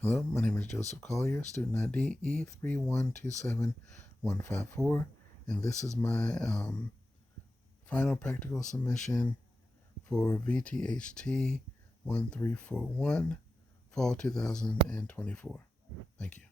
Hello, my name is Joseph Collier, student ID E3127154, and this is my final practical submission for VTHT 1341, Fall 2024. Thank you.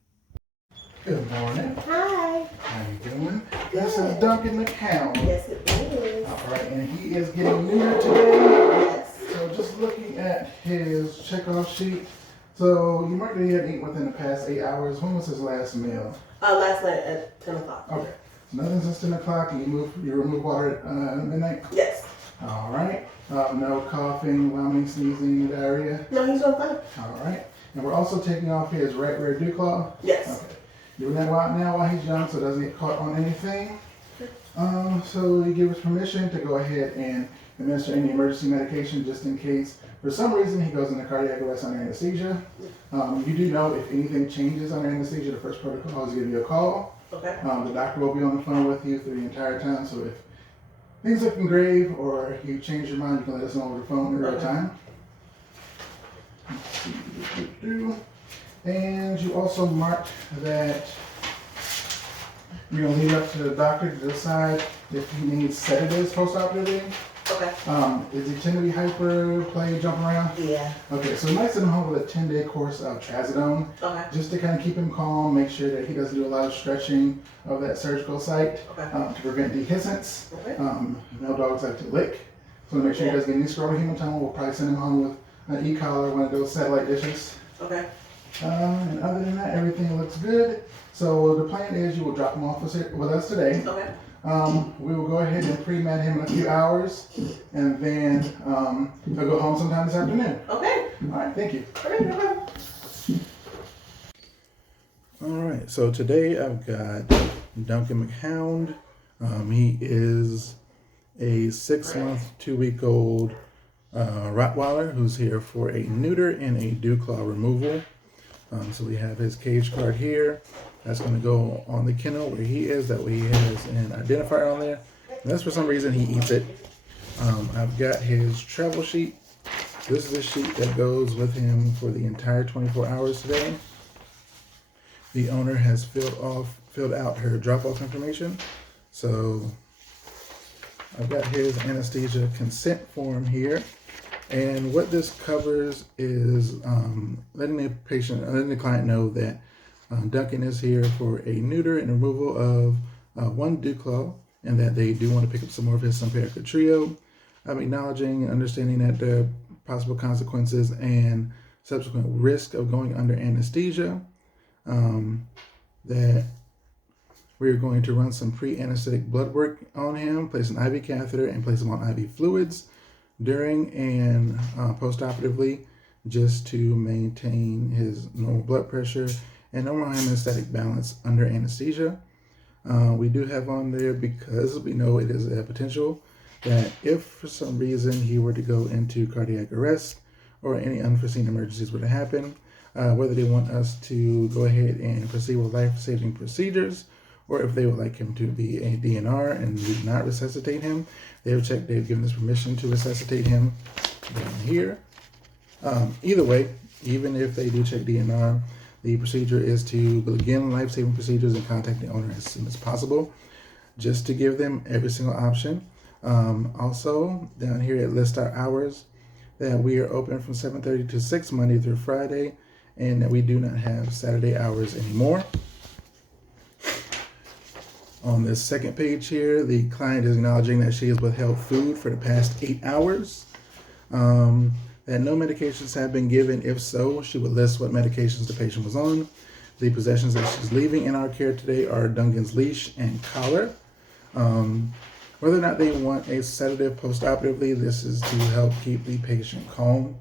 Good morning. Hi. How you doing? Good. This is Duncan McCown. Yes, it is. All right, and he is getting neutered today. Yes. So just looking at his checkoff sheet. So you marked that he hadn't eaten within the past 8 hours. When was his last meal? Last night at 10 o'clock. Okay. So nothing since 10 o'clock. And you remove water at midnight? Yes. All right. No coughing, vomiting, sneezing, diarrhea? No, he's doing fine. All right. And we're also taking off his right rear dew claw? Yes. Okay. Doing that now while he's young so it doesn't get caught on anything. So you give us permission to go ahead and administer any emergency medication just in case for some reason he goes into cardiac arrest under anesthesia. You do know if anything changes under anesthesia, the first protocol is to give you a call. Okay. The doctor will be on the phone with you through the entire time, so if things looking grave or you change your mind, you can let us know over the phone in real time. And you also marked that you're going to leave it up to the doctor to decide if he needs sedatives post-operatively. Okay. Is he tend to be hyper, play, jump around? Yeah. Okay, so we might send him home with a 10-day course of trazodone, Okay. just to kind of keep him calm, make sure that he doesn't do a lot of stretching of that surgical site Okay. to prevent dehiscence. Okay. No dogs like to lick, so to make sure he doesn't get any scrotal hematoma, we'll probably send him home with an e-collar, one of those satellite dishes. Okay. And other than that, everything looks good. So the plan is you will drop him off with us today. Okay. We will go ahead and pre-med him in a few hours, and then he'll go home sometime this afternoon. Okay. All right, thank you. Okay, no problem. All right, so today I've got Duncan McHound. He is a 6-month, 2-week-old Rottweiler who's here for a neuter and a dew claw removal. So we have his cage card here. That's going to go on the kennel where he is. That way he has an identifier on there. Unless for some reason he eats it. I've got his travel sheet. This is the sheet that goes with him for the entire 24 hours today. The owner has filled out her drop-off information. So I've got his anesthesia consent form here. And what this covers is letting the client know that Duncan is here for a neuter and removal of one dew claw, and that they do want to pick up some more of his Simparica Trio. I'm acknowledging and understanding that there are possible consequences and subsequent risk of going under anesthesia. That we're going to run some pre-anesthetic blood work on him, place an IV catheter, and place him on IV fluids during and post-operatively, just to maintain his normal blood pressure and normal hemostatic balance under anesthesia. We do have on there, because we know it is a potential that if for some reason he were to go into cardiac arrest or any unforeseen emergencies were to happen, whether they want us to go ahead and proceed with life-saving procedures, or if they would like him to be a DNR and we not resuscitate him. They've given us permission to resuscitate him down here. Either way, even if they do check DNR, the procedure is to begin life-saving procedures and contact the owner as soon as possible, just to give them every single option. Also, down here it lists our hours, that we are open from 7:30 to 6 Monday through Friday, and that we do not have Saturday hours anymore. On this second page here, the client is acknowledging that she has withheld food for the past 8 hours, that no medications have been given. If so, she would list what medications the patient was on. The possessions that she's leaving in our care today are Duncan's leash and collar. Whether or not they want a sedative post-operatively, this is to help keep the patient calm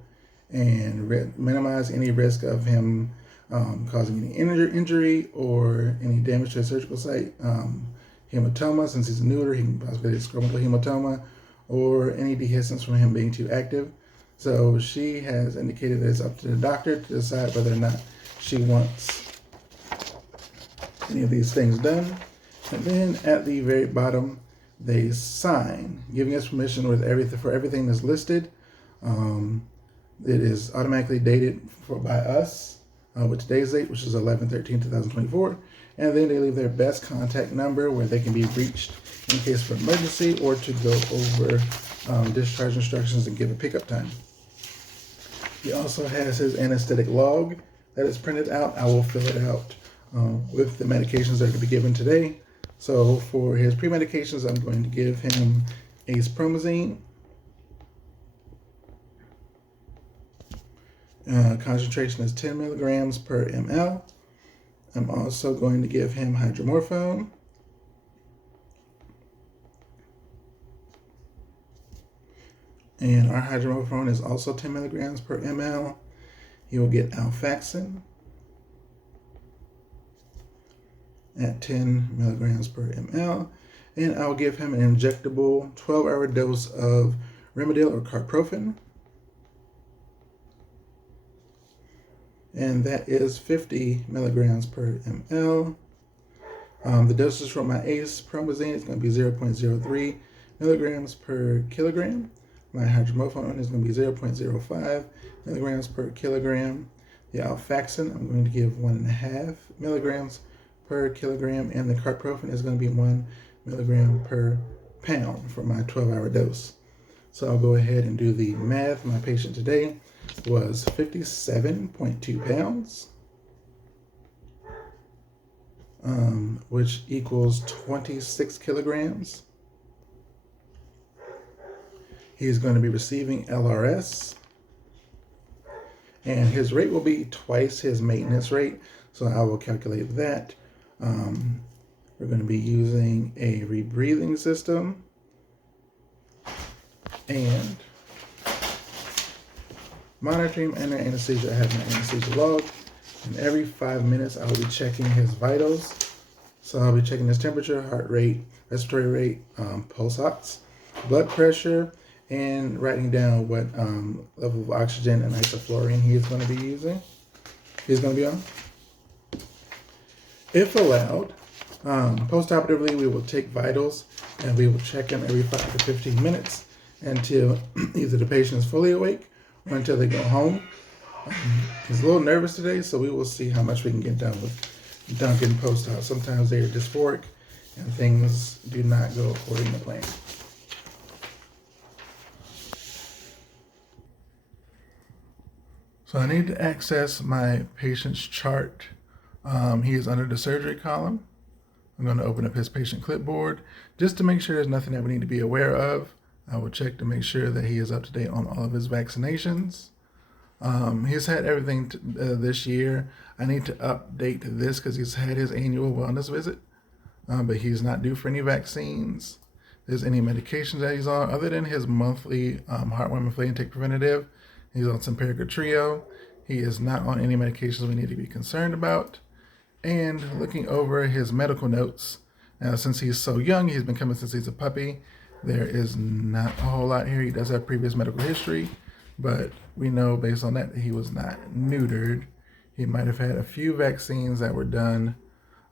and minimize any risk of him causing any injury or any damage to the surgical site. Hematoma, since he's a neuter, he can possibly get scrotal hematoma, or any dehiscence from him being too active. So she has indicated that it's up to the doctor to decide whether or not she wants any of these things done. And then at the very bottom, they sign, giving us permission for everything that's listed. It is automatically dated by us. with today's date, which is 11/13/2024. And then they leave their best contact number where they can be reached in case of emergency or to go over discharge instructions and give a pickup time. He also has his anesthetic log that is printed out. I will fill it out with the medications that are to be given today. So for his pre-medications, I'm going to give him ACE Promazine. Concentration is 10 milligrams per ml. I'm also going to give him hydromorphone. And our hydromorphone is also 10 milligrams per ml. He will get Alfaxin at 10 milligrams per ml. And I'll give him an injectable 12-hour dose of Rimadyl or Carprofen. And that is 50 milligrams per ml. The dosage for my ACE Promazine is going to be 0.03 milligrams per kilogram. My hydromorphone is going to be 0.05 milligrams per kilogram. The Alfaxin, I'm going to give 1.5 milligrams per kilogram. And the Carprofen is going to be 1 milligram per pound for my 12-hour dose. So I'll go ahead and do the math. My patient today was 57.2 pounds, which equals 26 kilograms. He's going to be receiving LRS, and his rate will be twice his maintenance rate, so I will calculate that. We're going to be using a rebreathing system and monitoring under anesthesia. I have my anesthesia log, and every 5 minutes I will be checking his vitals. So I'll be checking his temperature, heart rate, respiratory rate, pulse ox, blood pressure, and writing down what level of oxygen and isoflurane he is going to be using. He's going to be on. If allowed, post-operatively we will take vitals and we will check him every 5 to 15 minutes until either the patient is fully awake or until they go home. He's a little nervous today, so we will see how much we can get done with Duncan post-op. Sometimes they are dysphoric and things do not go according to plan. So I need to access my patient's chart. He is under the surgery column. I'm going to open up his patient clipboard just to make sure there's nothing that we need to be aware of. I will check to make sure that he is up to date on all of his vaccinations. He's had everything this year. I need to update this because he's had his annual wellness visit, but he's not due for any vaccines. There's any medications that he's on other than his monthly heartworm and flea and tick preventative. He's on Simparica Trio. He is not on any medications we need to be concerned about. And looking over his medical notes, now since he's so young, he's been coming since he's a puppy. There is not a whole lot here. He does have previous medical history, but we know based on that he was not neutered. He might have had a few vaccines that were done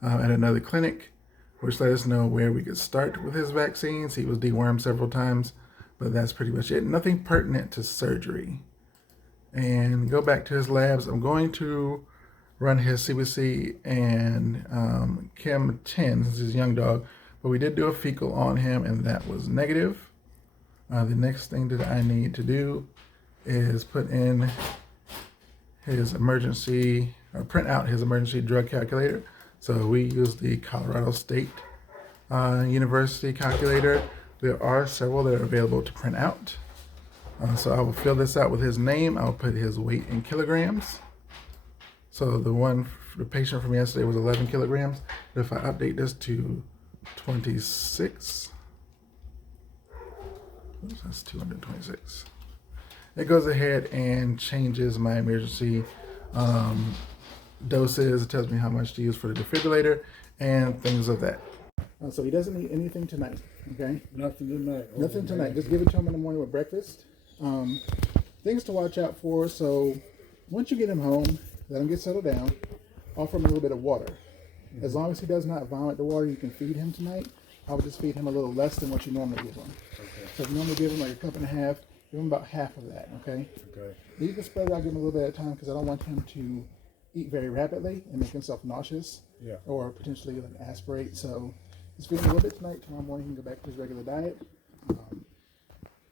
at another clinic, which let us know where we could start with his vaccines. He was dewormed several times, but that's pretty much it. Nothing pertinent to surgery. And go back to his labs. I'm going to run his CBC and Chem 10 since he's a young dog, but we did do a fecal on him and that was negative. The next thing that I need to do is put in his emergency, or print out his emergency drug calculator. So we use the Colorado State University calculator. There are several that are available to print out. So I will fill this out with his name. I'll put his weight in kilograms. So the one for the patient from yesterday was 11 kilograms. But if I update this to 26, oops, that's 226. It goes ahead and changes my emergency doses. It tells me how much to use for the defibrillator and things of that. So he doesn't need anything tonight, okay? Nothing tonight. Nothing tonight. Just give it to him in the morning with breakfast. Things to watch out for. So once you get him home, let him get settled down. Offer him a little bit of water. As long as he does not vomit the water, you can feed him tonight. I would just feed him a little less than what you normally give him. Okay. So if you normally give him like a cup and a half, give him about half of that, okay? Okay. You can spread it out, give him a little bit at a time because I don't want him to eat very rapidly and make himself nauseous. Yeah. Or potentially like aspirate. So he's feeding a little bit tonight. Tomorrow morning he can go back to his regular diet.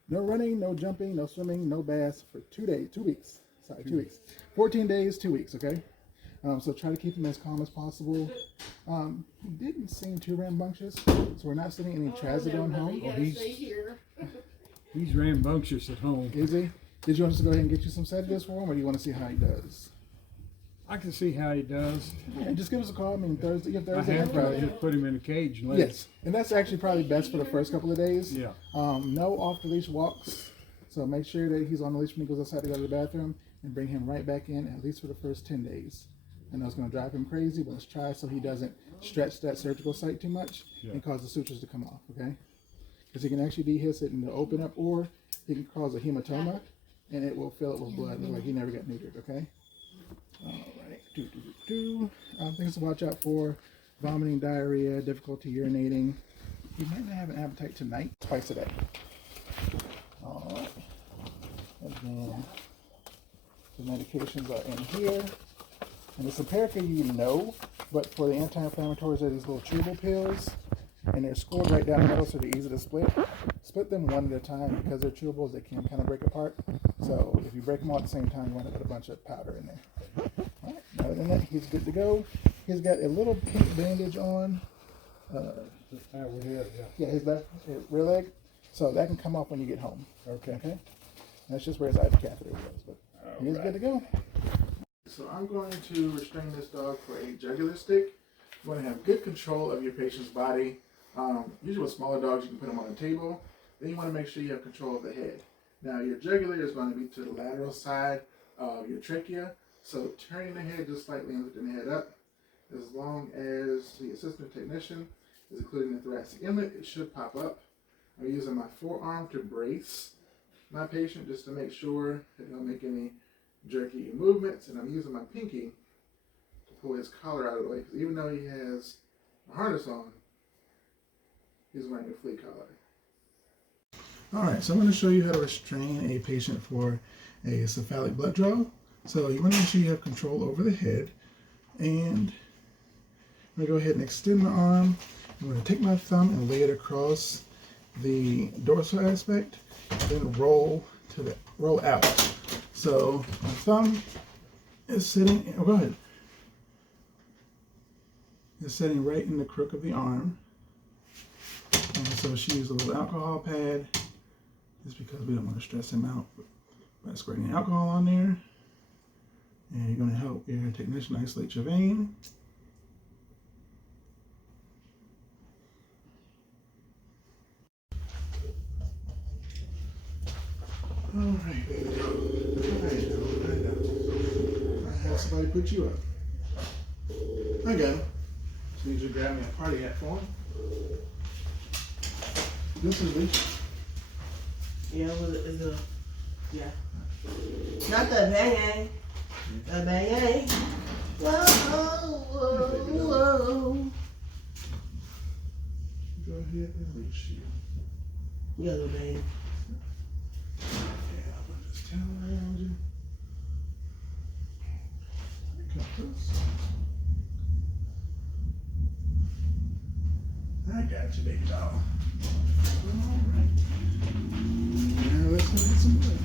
No running, no jumping, no swimming, no baths for 2 days, 2 weeks. Sorry, 2 weeks. 14 days, 2 weeks, okay? So try to keep him as calm as possible. He didn't seem too rambunctious, so we're not sending any trazodone home. He's rambunctious at home. Is he? Did you want us to go ahead and get you some sedatives for him, or do you want to see how he does? I can see how he does. And just give us a call. I mean, Thursday, I Thursday have and to Friday. just put him in a cage and let Yes, and that's actually probably best for the first couple of days. Yeah. No off the leash walks. So make sure that he's on the leash when he goes outside to go to the bathroom, and bring him right back in at least for the first 10 days. I know it's going to drive him crazy, but let's try so he doesn't stretch that surgical site too much and cause the sutures to come off, okay? Because he can actually dehisce it and to open up, or he can cause a hematoma, and it will fill it with blood like he never got neutered, okay? All right. Things to watch out for: vomiting, diarrhea, difficulty urinating. He might not have an appetite tonight. Twice a day. All right. And then the medications are in here. And the Simparica you know, but for the anti-inflammatories, they're these little chewable pills, and they're scored right down the middle, so they're easy to split. Split them one at a time because they're chewables. They can kind of break apart. So if you break them all at the same time, you want to put a bunch of powder in there. All right. Other than that, he's good to go. He's got a little pink bandage on. Yeah, his left rear leg. So that can come off when you get home. Okay. That's just where his IV catheter was, but he's good to go. So I'm going to restrain this dog for a jugular stick. You want to have good control of your patient's body. Usually with smaller dogs, you can put them on a table. Then you want to make sure you have control of the head. Now your jugular is going to be to the lateral side of your trachea. So turning the head just slightly and lifting the head up. As long as the assistant technician is including the thoracic inlet, it should pop up. I'm using my forearm to brace my patient just to make sure that he don't make any jerky movements, and I'm using my pinky to pull his collar out of the way, because even though he has a harness on, he's wearing a flea collar. Alright, so I'm going to show you how to restrain a patient for a cephalic blood draw. So you want to make sure you have control over the head, and I'm going to go ahead and extend my arm. I'm going to take my thumb and lay it across the dorsal aspect, then roll out. So my thumb is sitting, go ahead. It's sitting right in the crook of the arm. And so she used a little alcohol pad just because we don't want to stress him out by squirting alcohol on there. And you're going to help your technician isolate your vein. All right, baby. I have somebody put you up. I got him. Just need you to grab me a party hat for him. This is Leash. Yeah, yeah. Not the bang. The bang. Whoa, whoa. Go ahead and leash you. Yeah, the bang. Yeah, I'm just telling around you. I got you, baby doll. Alright. Now let's go get some blood.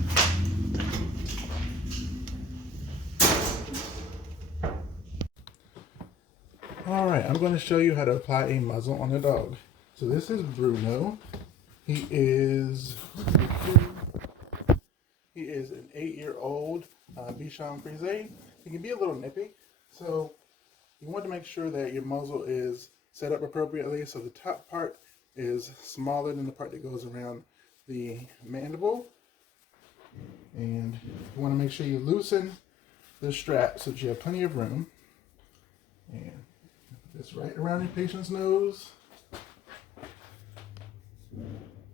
Alright, I'm going to show you how to apply a muzzle on a dog. So this is Bruno. He is an 8-year-old Bichon Frise. He can be a little nippy, so you want to make sure that your muzzle is set up appropriately. So the top part is smaller than the part that goes around the mandible, and you want to make sure you loosen the strap so that you have plenty of room. And this right around your patient's nose.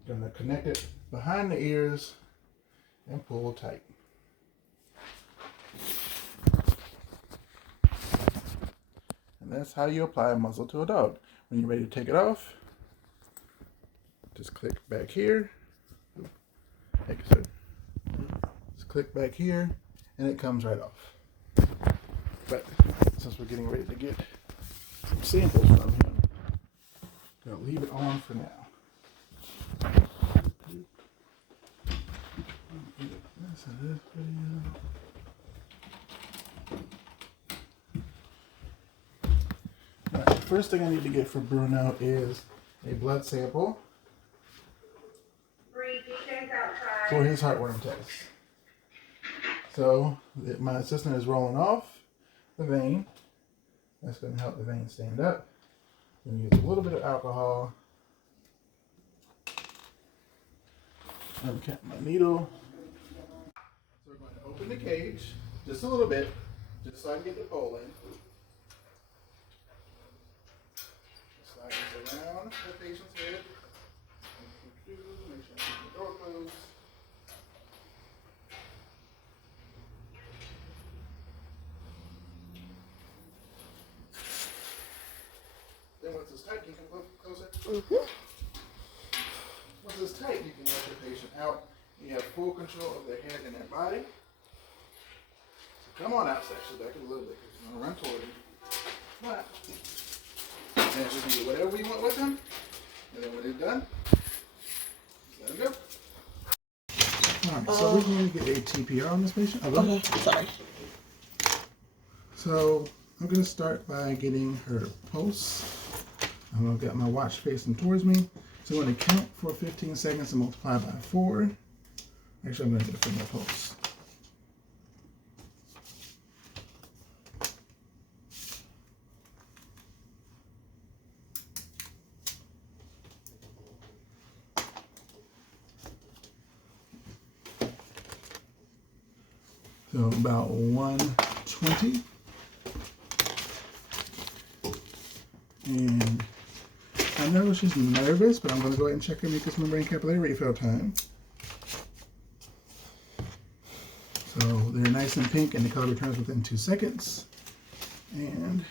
Gonna connect it behind the ears and pull tight. And that's how you apply a muzzle to a dog. When you're ready to take it off, just click back here. Thank you, sir. Just click back here, and it comes right off. But since we're getting ready to get some samples from him, gonna leave it on for now. Alright, first thing I need to get for Bruno is a blood sample for his heartworm test. So my assistant is rolling off the vein. That's going to help the vein stand up. I'm going to use a little bit of alcohol. Uncap my needle. So we're going to open the cage just a little bit, just so I can get the pole in. Slide this around the patient's head. Make sure I keep the door closed. Then once it's tight, you can look closer. Once it's tight, you can let the patient out. You have full control of their head and their body. So come on out, actually back a little bit because you're going to run toward him. But then we can do whatever we want with him. And then when it's done, just let him go. Alright, so we're going to get a TPR on this patient. Okay, sorry. So I'm going to start by getting her pulse. I'm going to get my watch facing towards me. So I'm going to count for 15 seconds and multiply by 4. Actually, I'm going to get a finger pulse. So about 120. And I know she's nervous, but I'm going to go ahead and check her mucous membrane capillary refill time. So they're nice and pink and the color returns within 2 seconds. And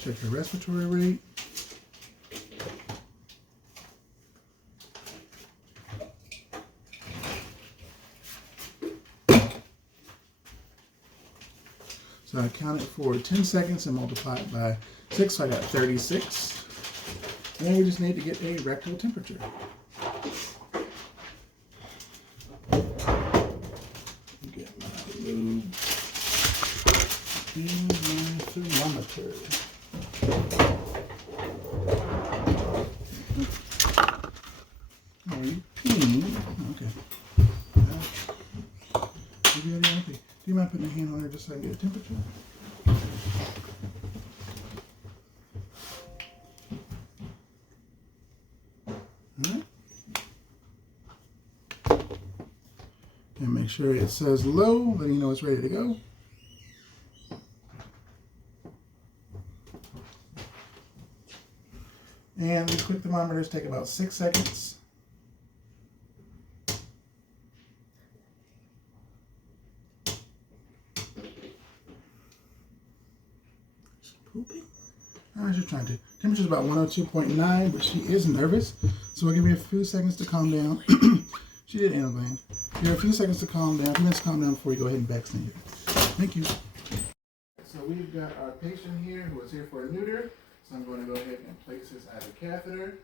check her respiratory rate. So I counted for 10 seconds and multiplied by 6, so I got 36. And then we just need to get a rectal temperature. Get my lube and my thermometer. Oh, are you peeing? Okay. Okay. Do you mind putting a hand on there just so I can get a temperature? Alright. And make sure it says low, then you know it's ready to go. And these quick thermometers take about 6 seconds. Pooping? I was just trying to. Temperature's about 102.9, but she is nervous. So we'll give you a few seconds to calm down. She did anal gland. Give her a few seconds to calm down. A few minutes to calm down before you go ahead and vaccine her. Thank you. So we've got our patient here who is here for a neuter. So I'm going to go ahead and place his IV catheter.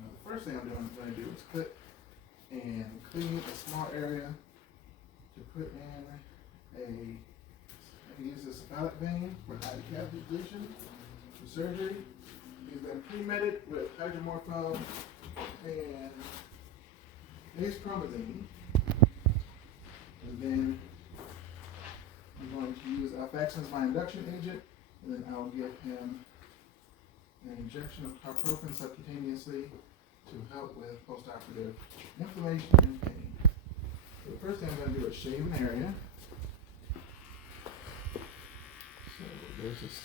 The first thing I'm going to do is clip and clean a small area to put in a. I use this cephalic vein for IV catheter deletion for surgery. He's been pre-medded with hydromorphone and acepromazine. And then I'm going to use alfaxin as my induction agent, and then I'll give him an injection of carprofen subcutaneously to help with postoperative inflammation and pain. So the first thing I'm going to do is shave an area. So there's this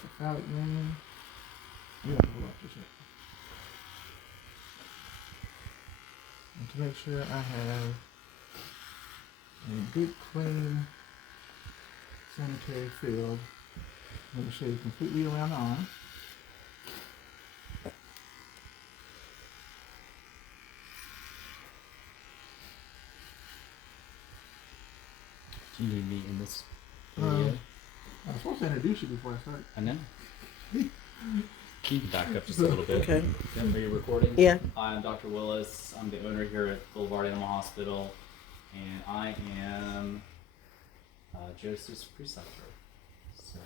cephalic vein. We have to pull off this. And to make sure I have a good, clean, sanitary field, I'm going to shave completely around the arm. You need me in this Um, video? I was supposed to introduce you before I start. I know. You can back up just a little bit. Okay. Yeah, are you recording? Yeah. I'm Dr. Willis. I'm the owner here at Boulevard Animal Hospital, and I am Joseph's preceptor. So,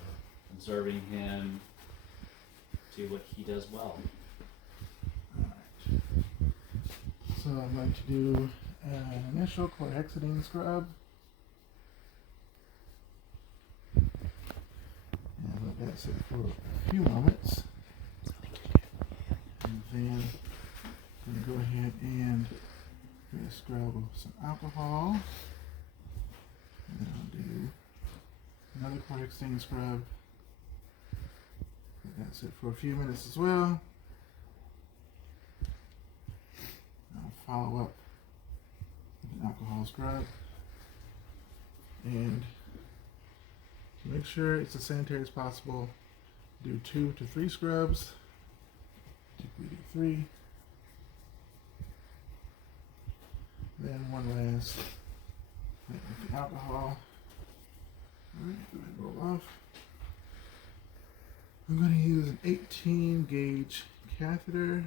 observing him do what he does well. Alright. So I'm going to do an initial chlorhexidine scrub. And let that sit for a few moments. And then I'm going to go ahead and do a scrub with some alcohol. And then I'll do another chlorhexidine scrub. Let that sit for a few minutes as well. I'll follow up with an alcohol scrub. And to make sure it's as sanitary as possible, do 2 to 3 scrubs. Typically do 3. Then one last with the alcohol. Alright, go ahead and roll off. I'm going to use an 18 gauge catheter.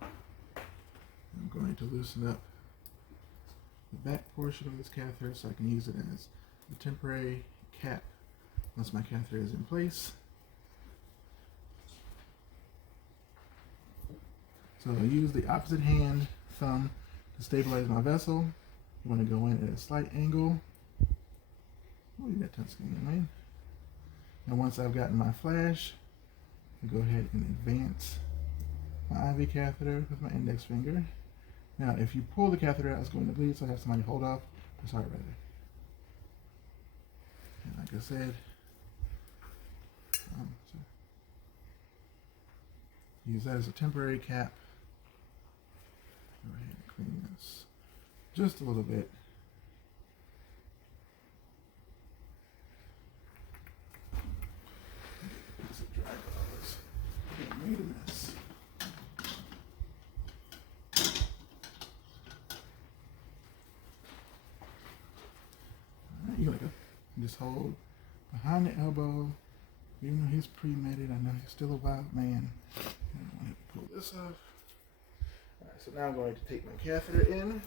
I'm going to loosen up the back portion of this catheter so I can use it as a temporary cap once my catheter is in place. So I'll use the opposite hand thumb to stabilize my vessel. You want to go in at a slight angle. Oh, you got touch screen, man. And once I've gotten my flash, I go ahead and advance my IV catheter with my index finger. Now, if you pull the catheter out, it's going to bleed, so I have somebody hold off the start rather. And like I said, use that as a temporary cap. Go ahead and clean this just a little bit. Piece of dry gauze. I made a mess. Alright, you gotta go. Just hold behind the elbow. Even though he's pre-medded, I know he's still a wild man. I don't want to pull this off. Alright, so now I'm going to take my catheter in.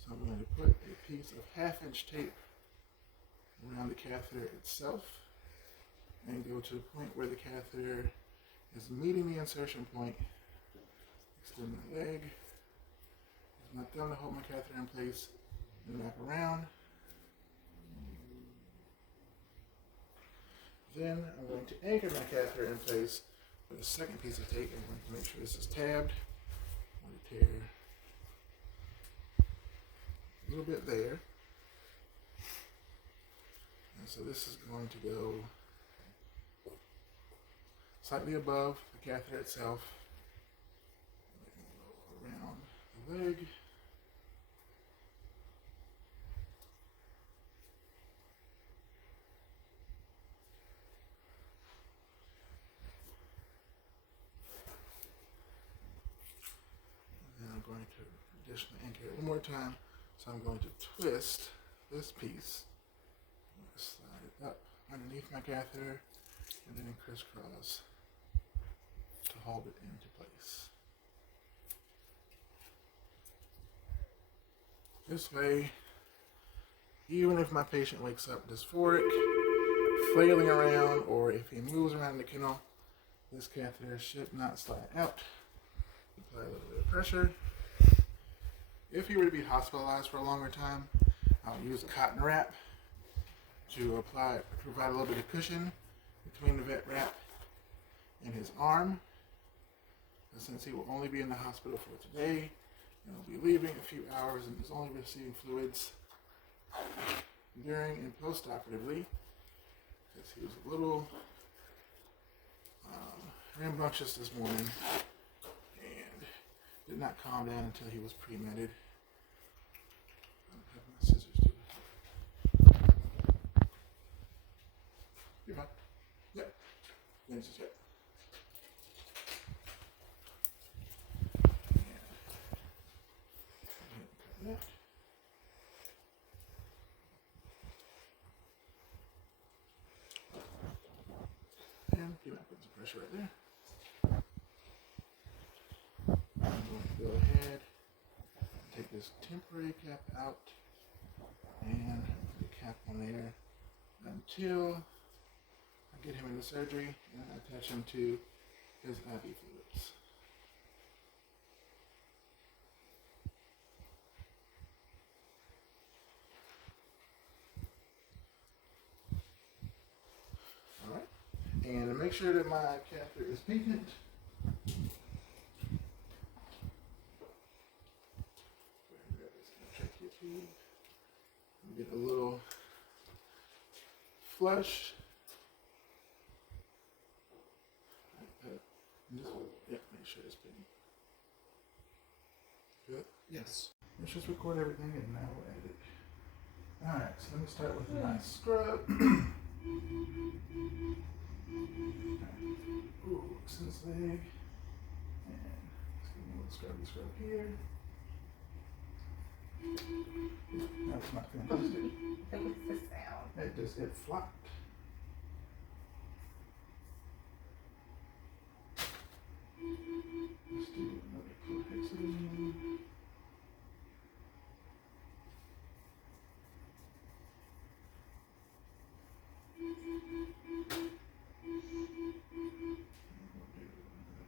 So I'm going to put a piece of 1/2-inch tape around the catheter itself and go to the point where the catheter is meeting the insertion point. Extend my leg. Use my thumb to hold my catheter in place and wrap around. Then I'm going to anchor my catheter in place with a second piece of tape. I'm going to make sure this is tabbed. I'm going to tear a little bit there. And so this is going to go slightly above the catheter itself. Around the leg. I'm going to additionally anchor it one more time. So I'm going to twist this piece. I'm going to slide it up underneath my catheter and then crisscross to hold it into place. This way, even if my patient wakes up dysphoric, flailing around, or if he moves around the kennel, this catheter should not slide out. Apply a little bit of pressure. If he were to be hospitalized for a longer time, I'll use a cotton wrap to provide a little bit of cushion between the vet wrap and his arm. And since he will only be in the hospital for today, and will be leaving a few hours and is only receiving fluids during and post-operatively, because he was a little rambunctious this morning and did not calm down until he was pre-medded. I have my scissors too. You're fine. Yep. Yes, yep. Yeah. And you might put some pressure right there. I'm going to go ahead and take this temporary cap out and put the cap on there until I get him into surgery and attach him to his IV fluids. Alright, and to make sure that my catheter is patent, get a little flush. Yep, make sure it's patent. Good? Yes. Let's just record everything and now we'll edit. Alright, so let me start with a nice scrub. Ooh, since leg. And let's give me a little scrubby scrub here. That's not fantastic. What's the sound? It flopped. Let's do another chlorhexidine.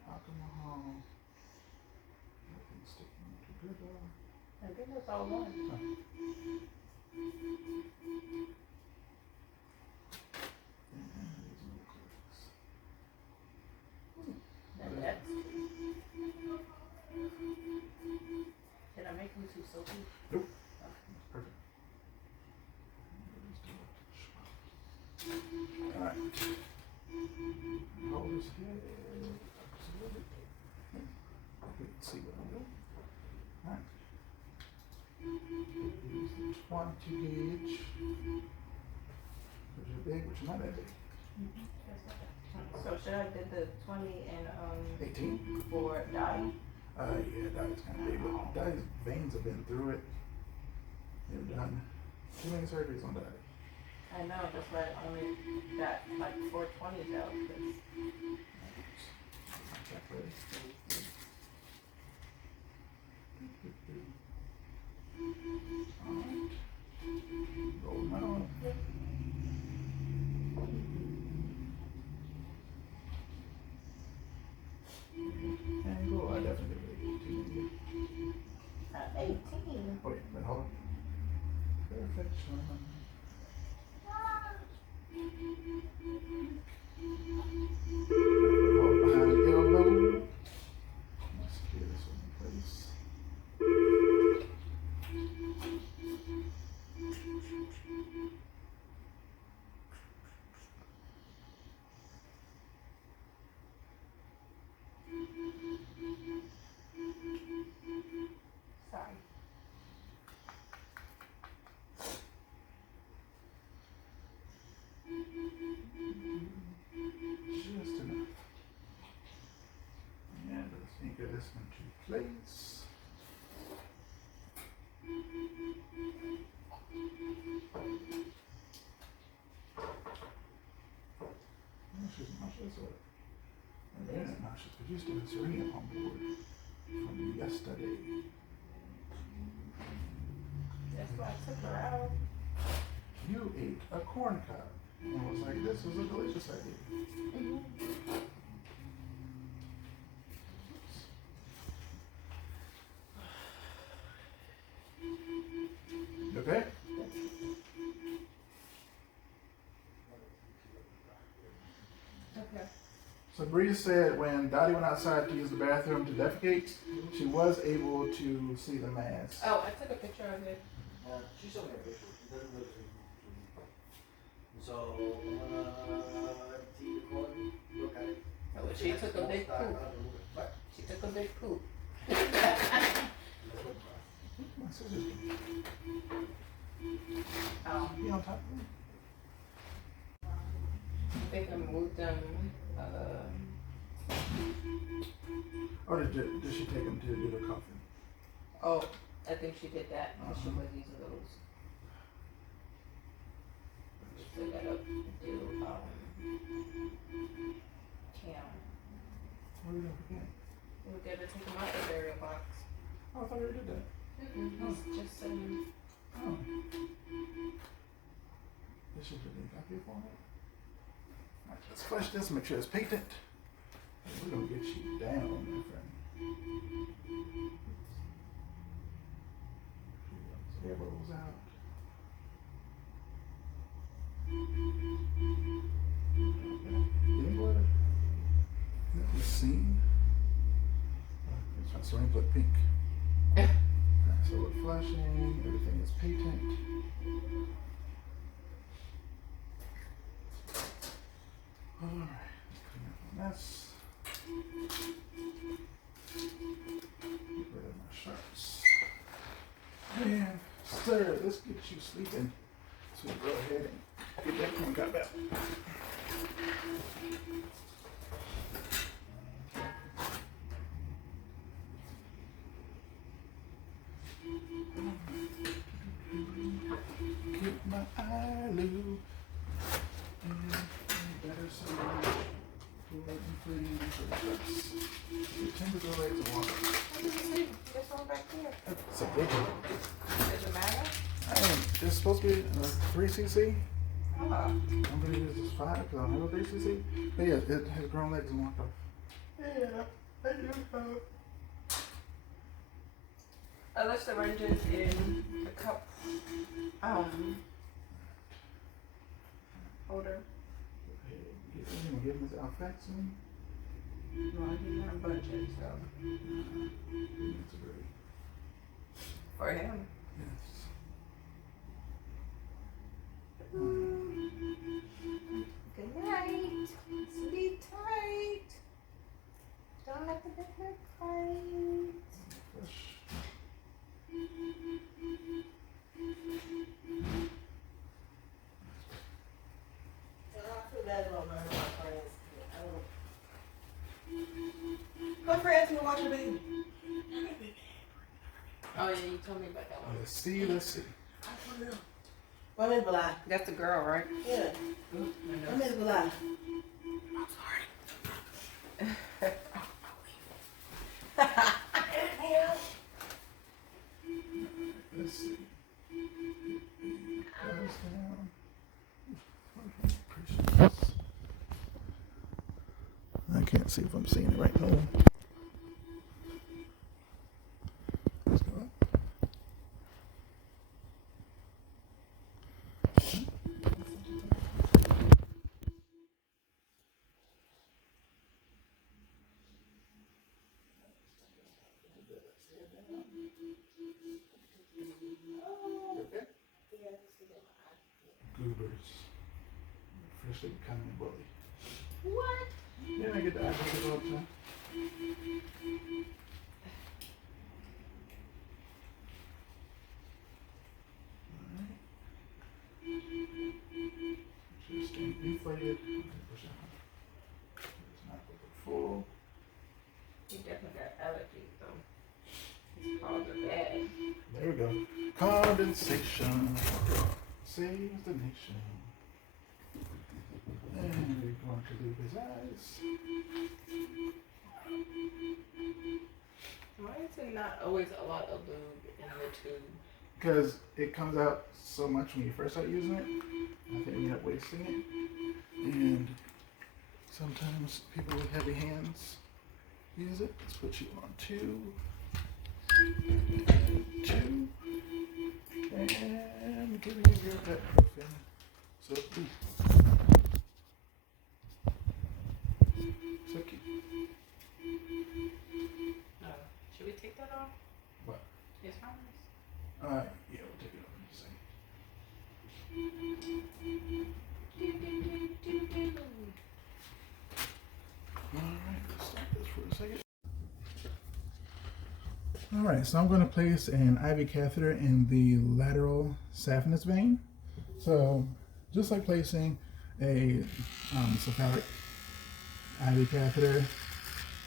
Alcohol. Nothing sticking to good. I think that's all one. And that's did I make them too soapy? Nope. Perfect. Alright. Hold his head. You can see what I'm doing. Alright. Use the 20 gauge. Which is big, which is not that big. So should I did the 20 and 18. for Dottie? Yeah, Dottie's kind of big, but Dottie's veins have been through it. They've done too many surgeries on Dottie. I know, that's why I only got like 420s out. Alright. Roll them out. Angle, I definitely did 18. 18. Oh yeah, but hold on. Perfection. Hold behind the elbow. Let's get this one in place. Sorry. Just enough. And let's anchor this into place. She's nauseous or again nauseous, but you still have Serena on board from yesterday. That's why I took her out. You ate a corn cob and was like, this is a delicious idea. You okay? Okay. So Bree said when Dottie went outside to use the bathroom to defecate, she was able to see the mask. Oh, I took a picture of it. She showed me a picture. It doesn't look so I'm gonna see the recording, look at it. Oh, she took a big poop. What? She took a big poop. My scissors. Oh. Be on top of me. think I moved them. Or did she take him to do the coffin? Oh, I think she did that. She was using those. She got up to Cam. What are we doing again? We were gonna take him out the burial box. Oh, I thought we already did that. He's just Oh. This should be a copy for it. Alright, let's flush this, make sure it's patent. We're gonna get you down, my friend. Air bubbles out. Getting blood. Let me see. It's starting to look pink. Alright, so we're flashing, everything is patent. Alright, clean up a mess. Get rid of my sharps. And sir, let's get you sleeping. So go ahead and get that one got back. Get my eye loop. And better somebody who wasn't pretty for the sharps. You tend to go right to water. This one back here. It's a big one. Does it matter? It's supposed to be 3cc. Oh. I'm believe this is 5 because I don't have a 3cc. But yeah, it has grown legs and walked off. Yeah, I do have. Other syringes in the cup holder. Give him his Alfaxin. No, I didn't have budget, so That's a great. for him. Yes. Good night. Sleep tight. Don't let the big head fight. Fresh. My friends will watch the baby. Oh yeah, you told me about that one. Let's see, let's see. My name is Bilal. That's the girl, right? Yeah, my name is Bilal. Let's see. Goes down. I can't see if I'm seeing it right now. Let's go up. Goobers. Freshly becoming a bully. What? Yeah, I get the eyebrows all the time. Alright. Just getting inflated. Okay, push it out. It's not looking full. He definitely got allergies though. It's called the bad. There we go. Condensation saves the nation. And we're going to leave his eyes. Why is it not always a lot of lube in the tube? Because it comes out so much when you first start using it. I think we end up wasting it. And sometimes people with heavy hands use it. Let's put you on 2. And 2. And give you your ibuprofen. So, so cute. Should we take that off? What? His harness? Yeah, we'll take it off in a second. Alright, let's stop this for a second. Alright, so I'm going to place an IV catheter in the lateral saphenous vein. So, just like placing a cephalic IV catheter,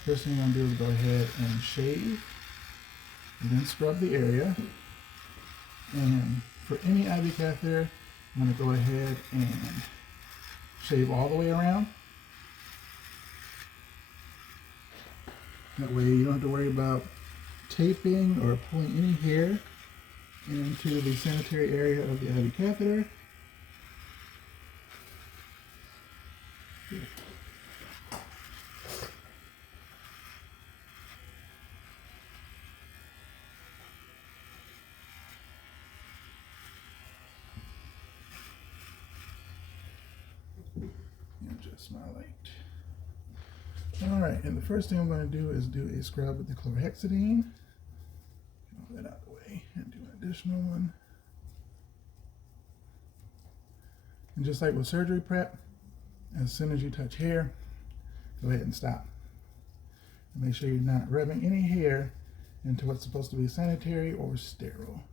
first thing I'm gonna do is go ahead and shave, and then scrub the area. And for any IV catheter, I'm gonna go ahead and shave all the way around. That way you don't have to worry about taping or pulling any hair into the sanitary area of the IV catheter. Adjust my light. All right, and the first thing I'm going to do is do a scrub with the chlorhexidine. Get all that out of the way and do an additional one. And just like with surgery prep, as soon as you touch hair, go ahead and stop. And make sure you're not rubbing any hair into what's supposed to be sanitary or sterile.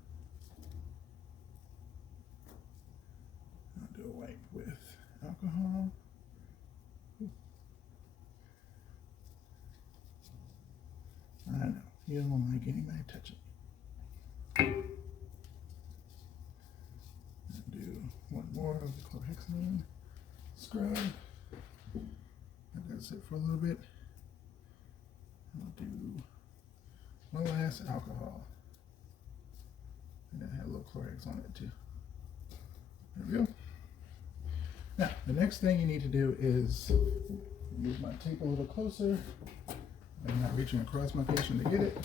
I'll do a wipe with alcohol. I know, you don't like anybody touching. Do one more of the chlorhexidine scrub. Let that sit for a little bit. I'll do one last alcohol. And then have a little Clorox on it too. There we go. Now, the next thing you need to do is move my tape a little closer. I'm not reaching across my patient to get it.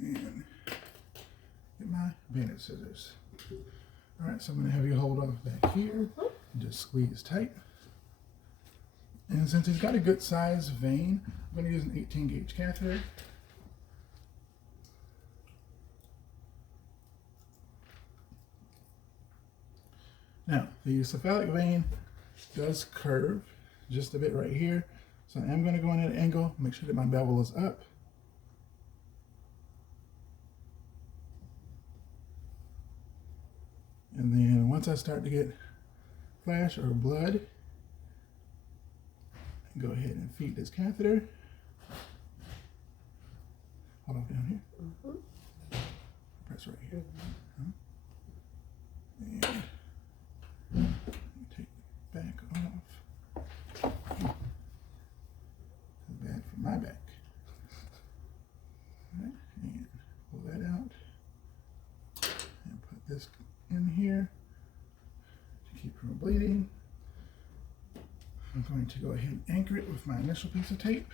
And get my bandage scissors. All right, so I'm gonna have you hold off back here and just squeeze tight. And since it's got a good size vein, I'm gonna use an 18 gauge catheter. Now, the cephalic vein does curve just a bit right here. So I am going to go in at an angle, make sure that my bevel is up. And then once I start to get flash or blood, go ahead and feed this catheter. Hold on down here. Press right here. And take it back off. Bad for my back. All right, and pull that out. And put this in here to keep from bleeding. I'm going to go ahead and anchor it with my initial piece of tape.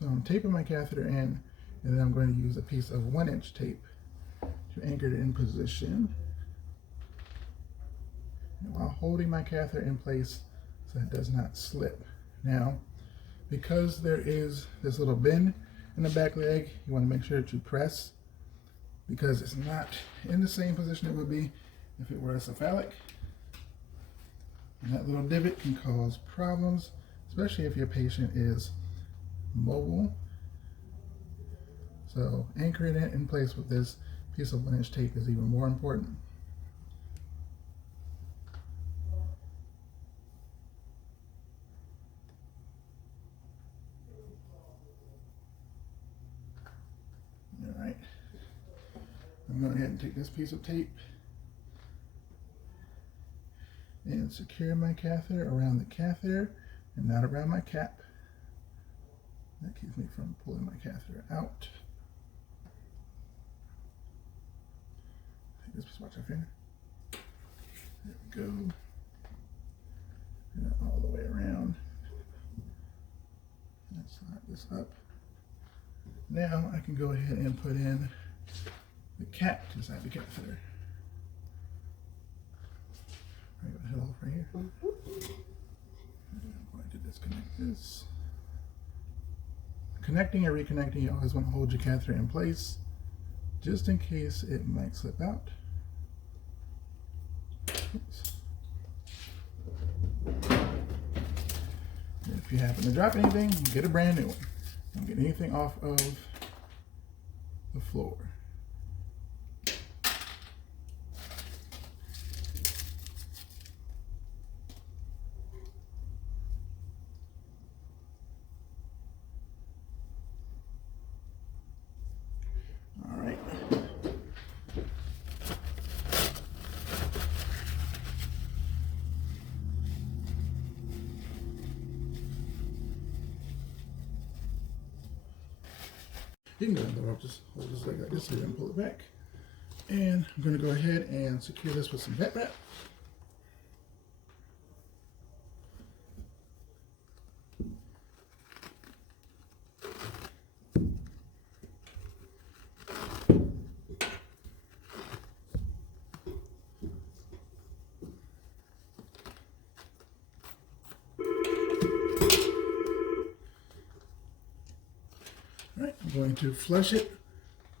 So I'm taping my catheter in, and then I'm going to use a piece of 1-inch tape to anchor it in position, and while holding my catheter in place so it does not slip. Now, because there is this little bend in the back leg, you want to make sure that you press, because it's not in the same position it would be if it were a cephalic. And that little divot can cause problems, especially if your patient is mobile. So anchoring it in place with this piece of 1-inch tape is even more important. All right, I'm going to go ahead and take this piece of tape and secure my catheter around the catheter and not around my cap. That keeps me from pulling my catheter out. Take this piece, watch my finger. There we go. And all the way around. And slide this up. Now I can go ahead and put in the cap inside the catheter. I'm going to head off right here. And I'm going to disconnect this. connecting or reconnecting, you always want to hold your catheter in place just in case it might slip out. Oops. If you happen to drop anything, get a brand new one. Don't get anything off of the floor. All right. You can go in there, I'll just hold this like this here and pull it back. And I'm going to go ahead and secure this with some vet wrap. All right, I'm going to flush it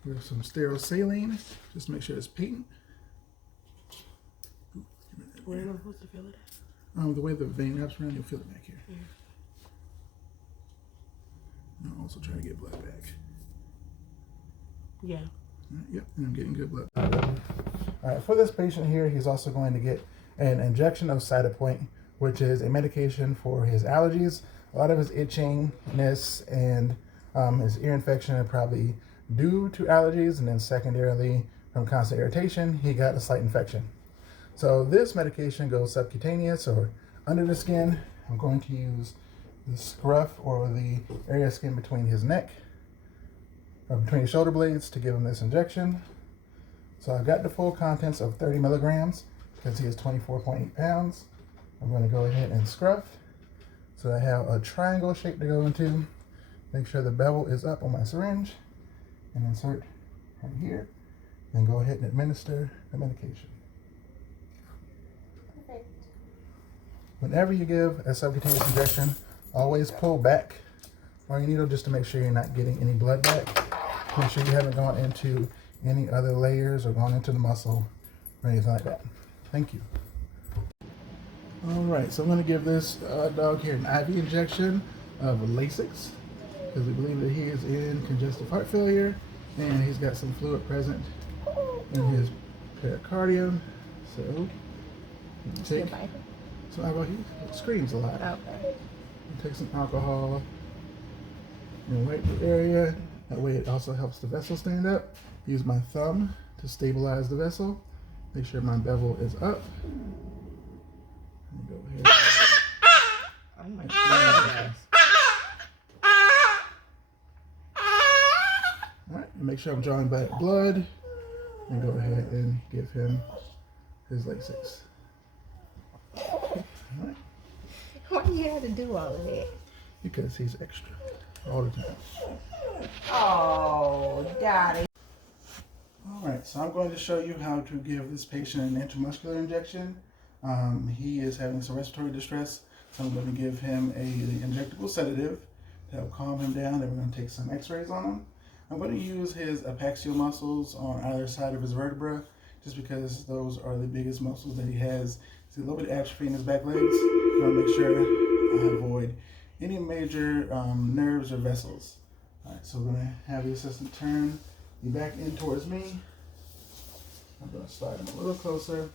with some sterile saline, just to make sure it's patent. Where am I supposed to feel it? The way the vein wraps around, you'll feel it back here. I'll also try to get blood back. Yeah. All right, yep, and I'm getting good blood. All right, for this patient here, he's also going to get an injection of Cytopoint, which is a medication for his allergies. A lot of his itchingness and his ear infection are probably due to allergies, and then secondarily from constant irritation, he got a slight infection. So this medication goes subcutaneous or under the skin. I'm going to use the scruff or the area of skin between his neck, or between his shoulder blades, to give him this injection. So I've got the full contents of 30 milligrams because he is 24.8 pounds. I'm going to go ahead and scruff. So I have a triangle shape to go into. Make sure the bevel is up on my syringe and insert right here. And go ahead and administer the medication. Perfect. Whenever you give a subcutaneous injection, always pull back on your needle just to make sure you're not getting any blood back. Make sure you haven't gone into any other layers or gone into the muscle or anything like that. Thank you. All right, so I'm going to give this dog here an IV injection of Lasix because we believe that he is in congestive heart failure and he's got some fluid present in his pericardium. So take some alcohol. He screams a lot. Okay. Take some alcohol and wipe the area. That way it also helps the vessel stand up. Use my thumb to stabilize the vessel. Make sure my bevel is up. Go ahead. Oh my goodness. Alright, make sure I'm drawing back blood. And go ahead and give him his Lasix. Alright. Why do you have to do all of that? Because he's extra all the time. Oh, Daddy. Alright, so I'm going to show you how to give this patient an intramuscular injection. He is having some respiratory distress, so I'm going to give him an injectable sedative to help calm him down. Then we're going to take some x-rays on him. I'm going to use his apaxial muscles on either side of his vertebra, just because those are the biggest muscles that he has. He's a little bit of atrophy in his back legs. I want to make sure I avoid any major nerves or vessels. Alright, so we're going to have the assistant turn you back in towards me. I'm going to slide him a little closer.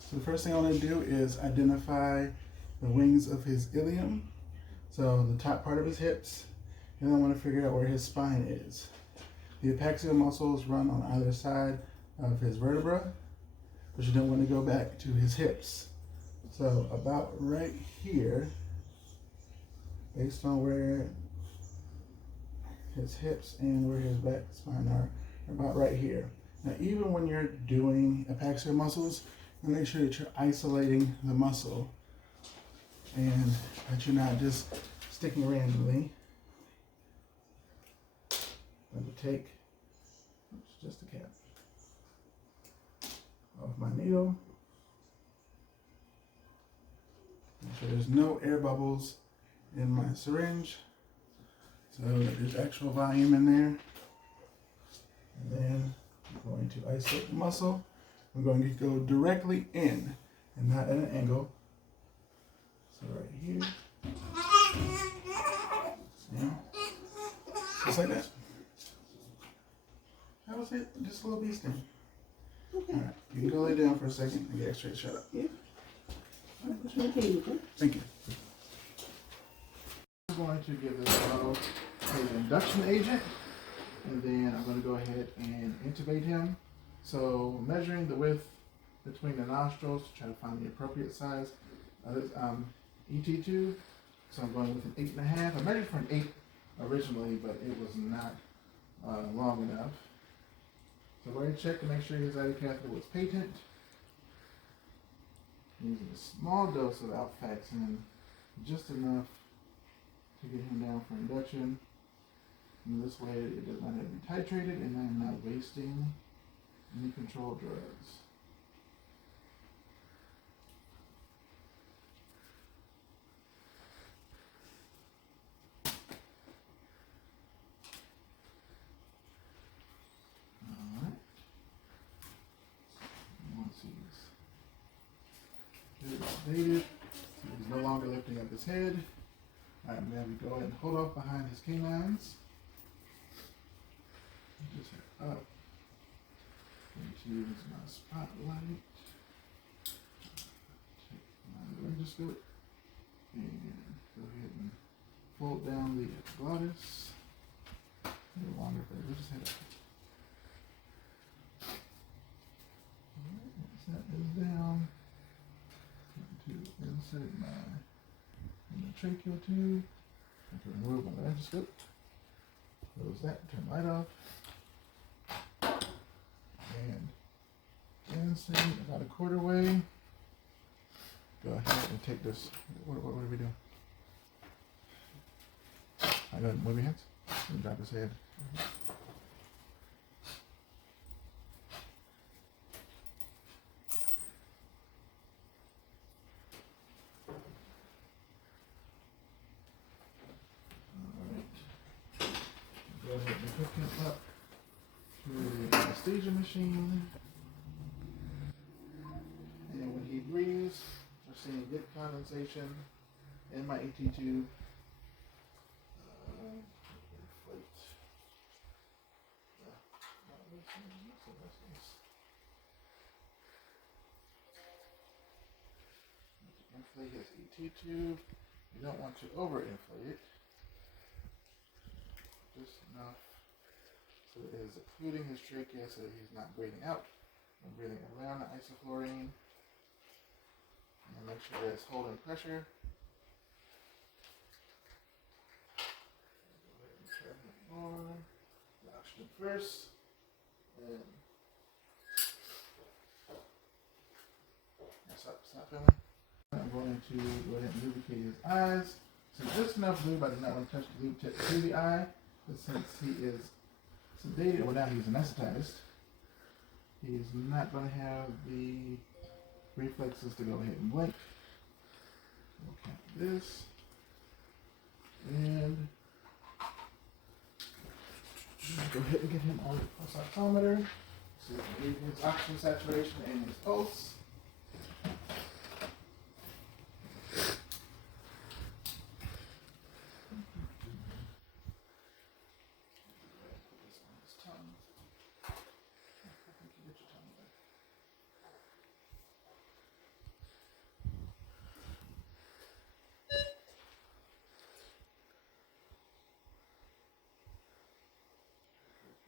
So the first thing I want to do is identify the wings of his ilium. So the top part of his hips. And then I want to figure out where his spine is. The apaxial muscles run on either side of his vertebra, but you don't want to go back to his hips. So about right here, based on where his hips and where his back spine are about right here. Now, even when you're doing apaxial muscles, make sure that you're isolating the muscle and that you're not just sticking randomly. I'm going to take just a cap off my needle. Make sure there's no air bubbles in my syringe. So there's actual volume in there. And then I'm going to isolate the muscle. I'm going to go directly in and not at an angle. So right here. See? Just like that. That was it. Just a little bee sting. Okay. All right. You can go lay down for a second and get a straight shut up. Yeah. Thank you. I'm going to give this dog an induction agent, and then I'm going to go ahead and intubate him. So measuring the width between the nostrils to try to find the appropriate size ET tube. So I'm going with an 8.5. I measured for an 8 originally, but it was not long enough. So we're going to check to make sure his IV catheter was patent. Using a small dose of Alfaxin, just enough to get him down for induction. And this way it does not have to be titrated, and I am not wasting any controlled drugs. Alright. Once he's sedated, he's no longer lifting up his head. I'm going to go ahead and hold off behind his canines. Just head up. Going to use my spotlight. Take my laryngoscope and go ahead and fold down the glottis. A little longer, but we'll just head up. Alright, once that is down, I'm going to insert my tracheal tube. I can remove my laryngoscope. Close that, turn the light off. And insert about a quarter way. Go ahead and take this. What are we doing? I go ahead and move your hands and drop his head. Go ahead and hook him up to the anesthesia machine. And when he breathes, we're seeing good condensation in my ET tube. Inflate his ET tube. You don't want to overinflate it. Just enough so it is occluding his trachea so that he's not breathing out. I'm breathing around the isoflurane. And make sure that it's holding pressure. Go ahead and turn it on. The oxygen first. And stop filming. I'm going to go ahead and lubricate his eyes. So just enough lube. I do not want to touch the lube tip to the eye. But since he is sedated, well now he's anesthetized, he's not going to have the reflexes to go ahead and blink. We'll count this. And go ahead and get him on the pulse oximeter. So we can read his oxygen saturation and his pulse.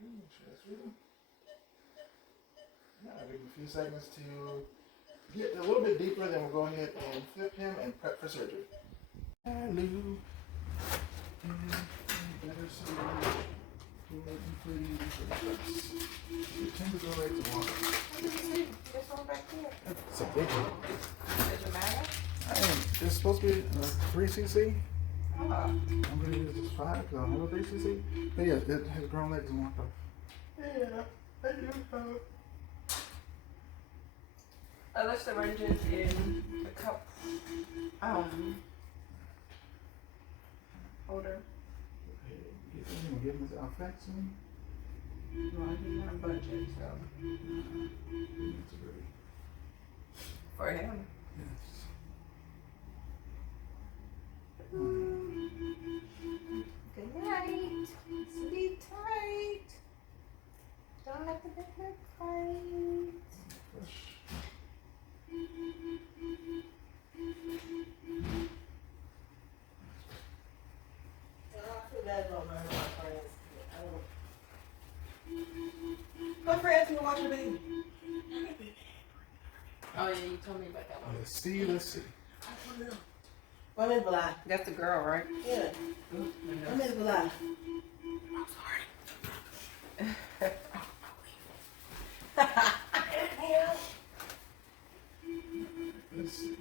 Make sure that's reading. Now I'll give him a few seconds to get a little bit deeper, then we'll go ahead and flip him and prep for surgery. Hello. And better surgery. You tend to go right to water. This one back here. It's a big one. Does it matter? It's supposed to be 3 cc. Oh. I'm going to use this 5 because I don't have a 3 cc. But yeah, it has grown legs and walked off. Yeah, I do have. Other syringes in the cup holder. Go ahead and give him his Alfexin. Well, he's on a budget, so for him. Good night. Sleep tight. Don't let the big bird fight. I feel bad about my friends. My friends who watch the baby. Oh yeah, you told me about that one. Let's see, let's see. One minute, Bala. That's the girl, right? Yeah. One minute, Bala. Let's see.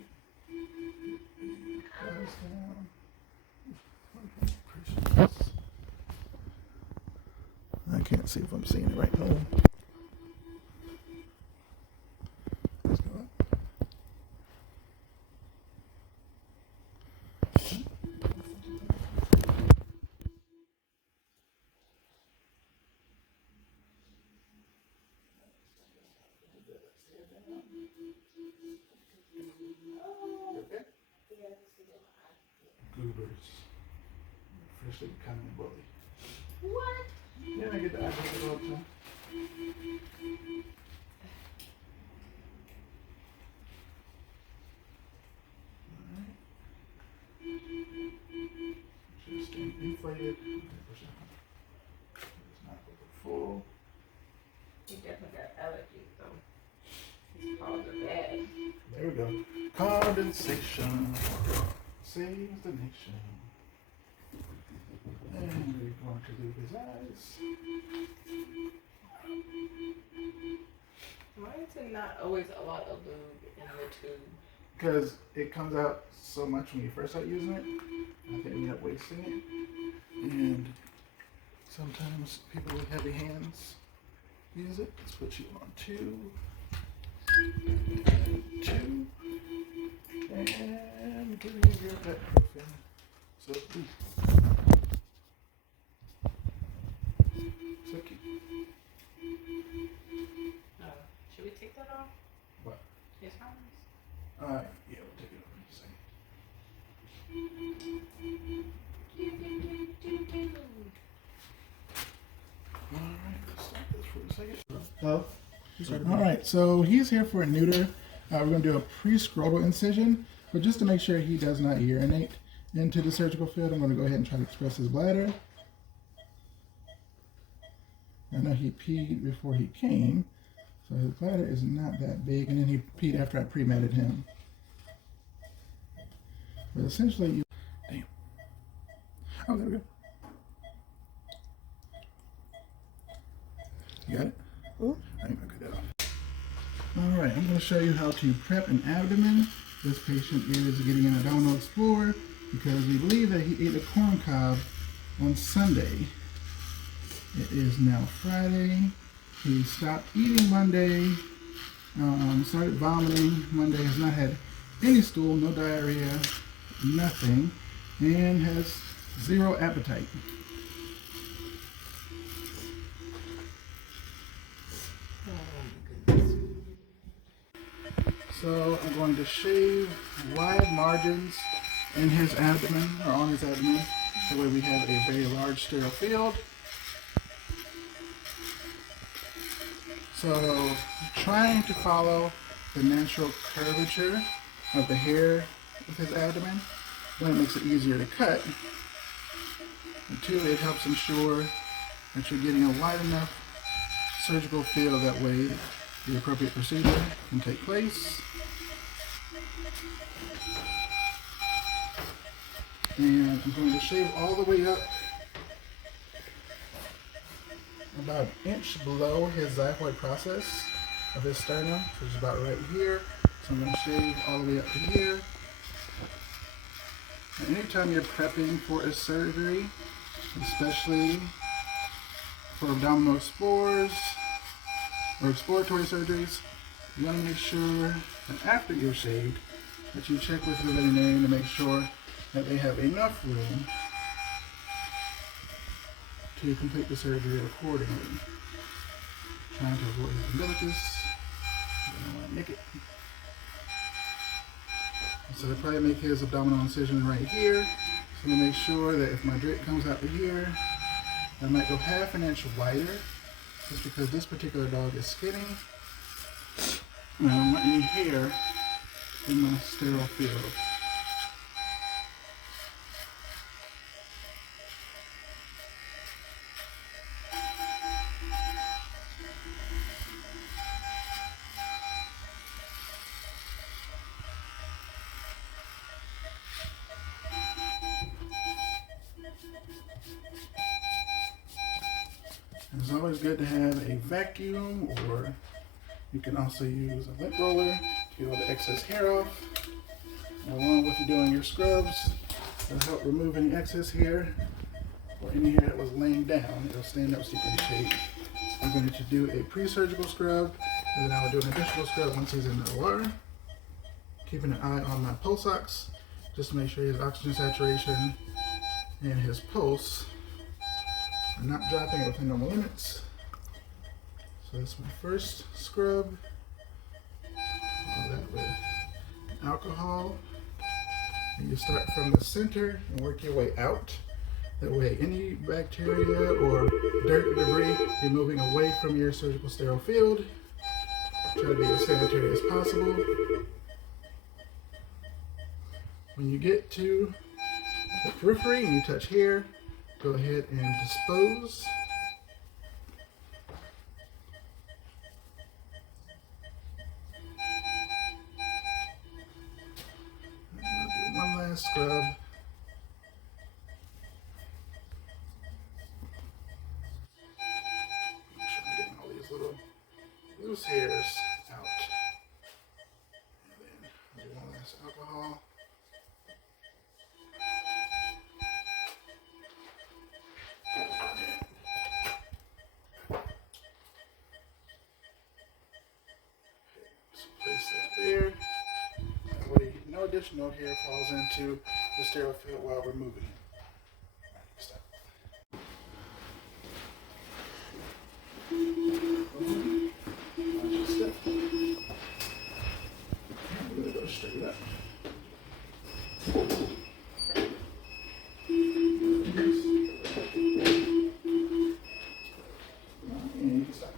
I can't see if I'm seeing it right now. Let's go up. Goobers. Freshly becoming a bully. What? Yeah, I get the eyebrows all the time. Just inflated. It's not full. He definitely got allergies, so he's called the bad. There we go. Condensation saves the nation. And we're going to do his eyes. Why is it not always a lot of lube in the tube? Because it comes out so much when you first start using it, I think we end up wasting it. And sometimes people with heavy hands use it. Let's put you on 2. And 2. And give me your ibuprofen. So, so cute. Should we take that off? What? His arms? Yeah, we'll take it over in a second. Alright, let's stop this for a second. Oh. Alright, so he's here for a neuter. We're going to do a pre-scrotal incision, but just to make sure he does not urinate into the surgical field, I'm going to go ahead and try to express his bladder. I know he peed before he came, so his bladder is not that big, and then he peed after I pre-medded him. But essentially, you... Damn. Oh, there we go. You got it? I ain't gonna get that off. Alright, I'm going to show you how to prep an abdomen. This patient is getting an abdominal explorer because we believe that he ate a corn cob on Sunday. It is now Friday. He stopped eating Monday, started vomiting. Monday has not had any stool, no diarrhea, nothing, and has 0 appetite. So I'm going to shave wide margins in his abdomen, or on his abdomen, that way we have a very large sterile field. So trying to follow the natural curvature of the hair with his abdomen, one, it makes it easier to cut, and 2, it helps ensure that you're getting a wide enough surgical field, that way the appropriate procedure can take place. And I'm going to shave all the way up about an inch below his xiphoid process of his sternum, which is about right here. So I'm going to shave all the way up to here. And anytime you're prepping for a surgery, especially for abdominal explorers or exploratory surgeries, you want to make sure that after you're shaved, that you check with your veterinarian to make sure that they have enough room to complete the surgery accordingly. Trying to avoid his umbilicus. Don't want to nick it. So I'll probably make his abdominal incision right here. So I'm going to make sure that if my drape comes out to here, I might go half an inch wider, just because this particular dog is skinny. And I don't want any hair in my sterile field. It's always good to have a vacuum, or you can also use a lint roller to get all the excess hair off. Along with doing your scrubs, it'll help remove any excess hair or any hair that was laying down. It'll stand up so you can shave. I'm going to do a pre-surgical scrub, and then I'll do an additional scrub once he's in the OR. Keeping an eye on my pulse ox, just to make sure his oxygen saturation and his pulse are not dropping within normal limits. So that's my first scrub. All that with alcohol. And you start from the center and work your way out. That way any bacteria or dirt or debris, you're moving away from your surgical sterile field. Try to be as sanitary as possible. When you get to the periphery and you touch here, go ahead and dispose. And I'll do one last scrub. Make sure I'm getting all these little loose hairs out. And then I'll do one last alcohol. Place that there. That way no additional hair falls into the sterile field while we're moving it. Stop. Watch your step. I'm gonna go straight up. And you can stop.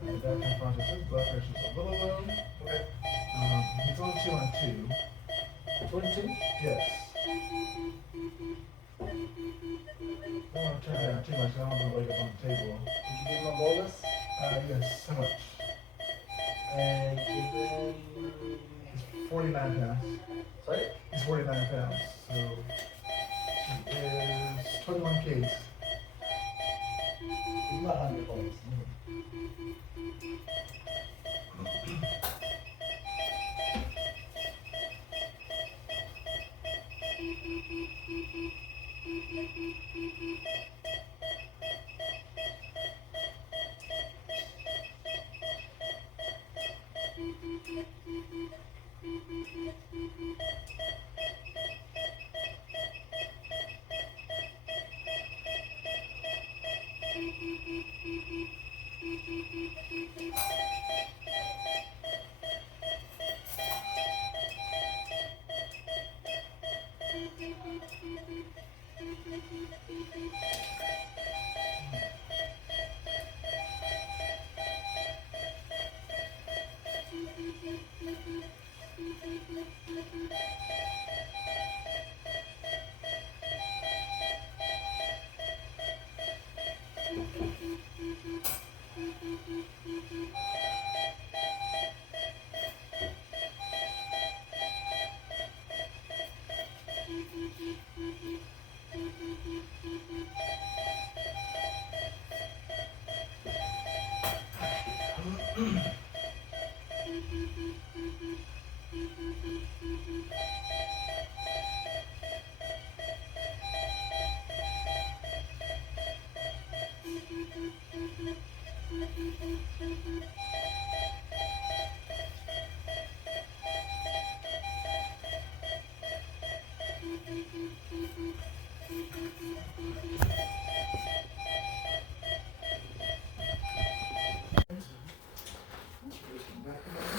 The doctor conscious, his blood pressure's a little low. Okay. He's on 2 on 2. 22? Yes. I don't want to turn it down too much. I don't want to wake up on the table. Did you give him a bolus? Yes. How much? And give him. He's 49 pounds. Sorry? He's 49 pounds. So he is 21 kgs. He's not 100 bolus.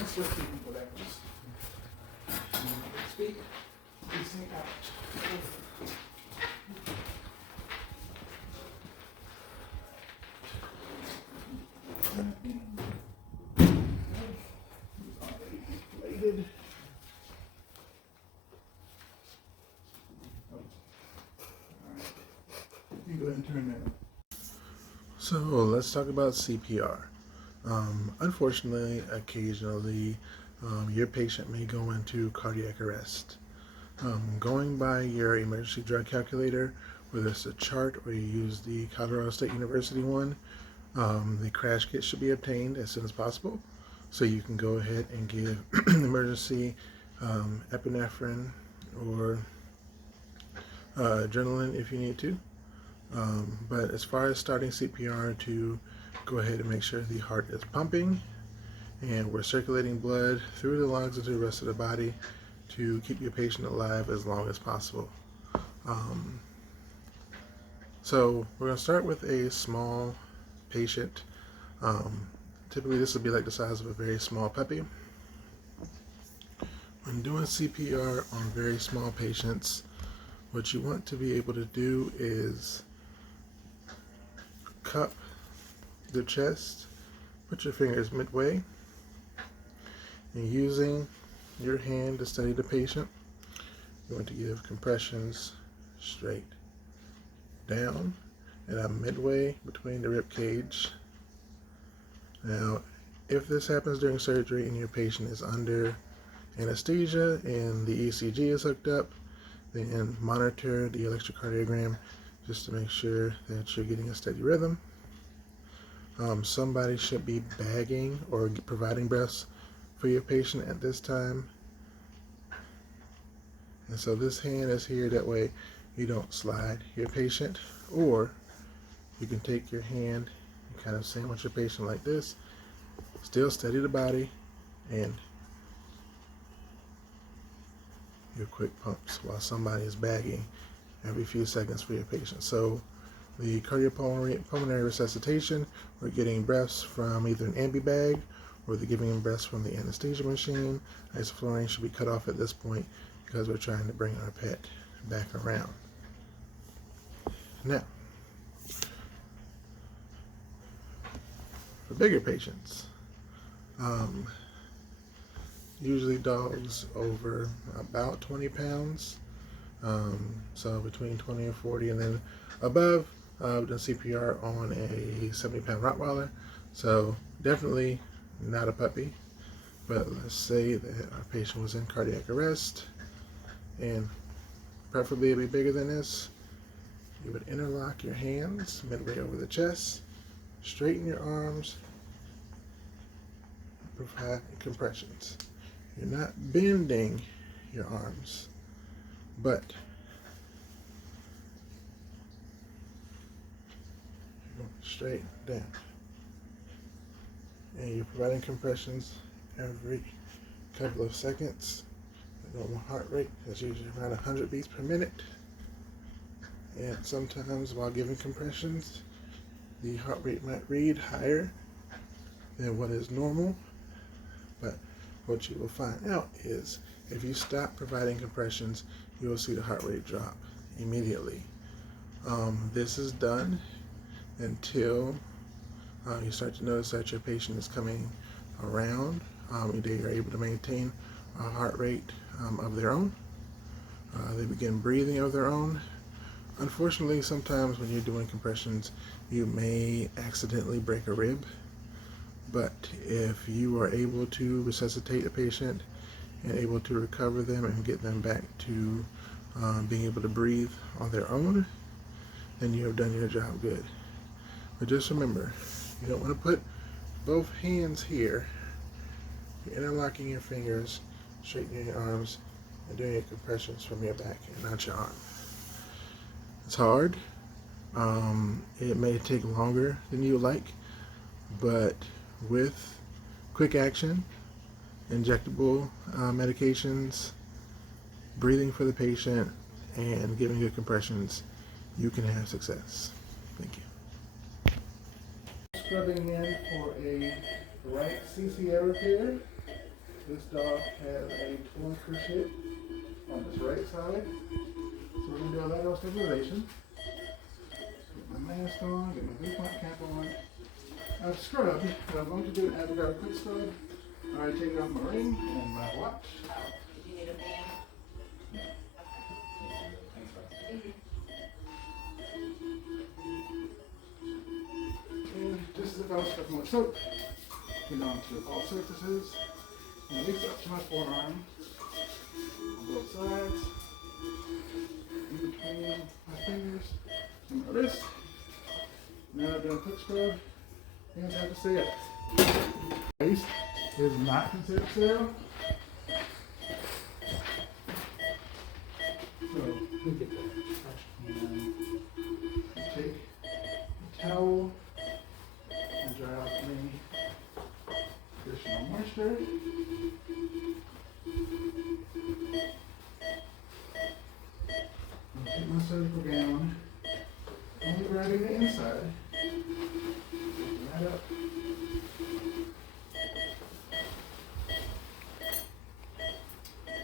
Switch people that can speak. Facing out. Plated. You go ahead and turn that. So let's talk about CPR. Unfortunately, occasionally, your patient may go into cardiac arrest. Going by your emergency drug calculator, whether it's a chart or you use the Colorado State University one, the crash kit should be obtained as soon as possible. So you can go ahead and give emergency epinephrine or adrenaline if you need to. But as far as starting CPR, to go ahead and make sure the heart is pumping and we're circulating blood through the lungs into the rest of the body to keep your patient alive as long as possible. So we're going to start with a small patient. Typically this would be like the size of a very small puppy. When doing CPR on very small patients, what you want to be able to do is cup the chest, put your fingers midway, and using your hand to steady the patient, you want to give compressions straight down and up midway between the rib cage. Now, if this happens during surgery and your patient is under anesthesia and the ECG is hooked up, then monitor the electrocardiogram just to make sure that you're getting a steady rhythm. Somebody should be bagging or providing breaths for your patient at this time. And so this hand is here, that way you don't slide your patient, or you can take your hand and kind of sandwich your patient like this, still steady the body, and your quick pumps while somebody is bagging every few seconds for your patient. So the cardiopulmonary resuscitation, we're getting breaths from either an ambi bag or they're giving them breaths from the anesthesia machine. Isoflurane should be cut off at this point because we're trying to bring our pet back around. Now, for bigger patients, usually dogs over about 20 pounds, so between 20 and 40, and then above, we've done CPR on a 70-pound Rottweiler, so definitely not a puppy. But let's say that our patient was in cardiac arrest, and preferably it'd be bigger than this. You would interlock your hands midway over the chest, straighten your arms, and provide compressions. You're not bending your arms, but you're going straight down. And you're providing compressions every couple of seconds. The normal heart rate is usually around 100 beats per minute. And sometimes while giving compressions, the heart rate might read higher than what is normal. But what you will find out is if you stop providing compressions, you will see the heart rate drop immediately. This is done until you start to notice that your patient is coming around. Either you're able to maintain a heart rate of their own, they begin breathing of their own. Unfortunately, sometimes when you're doing compressions, you may accidentally break a rib. But if you are able to resuscitate a patient and able to recover them and get them back to being able to breathe on their own, then you have done your job good. But just remember, you don't want to put both hands here. You're interlocking your fingers, straightening your arms, and doing your compressions from your back and not your arm. It's hard. It may take longer than you like, but with quick action, injectable medications, breathing for the patient, and giving good compressions, you can have success. Thank you. Scrubbing in for a right CCA repair. This dog has a torn cruciate on his right side. So we're going to do a lateral stabilization. Get my mask on, get my three-point cap on. I've scrubbed, but I'm going to do, I've got a quick scrub. I already taken off my ring and my watch. You need a band? And just as if I was stuffing with soap, get onto all surfaces, and at least up to my forearm, on both sides, in between my fingers and my wrist. Now I've done a quick scrub, hands have to stay up. Face is not considered sterile. So, we get the trash can, take a towel, and dry off any additional moisture. I'll take my surgical gown, only grabbing the inside, right up.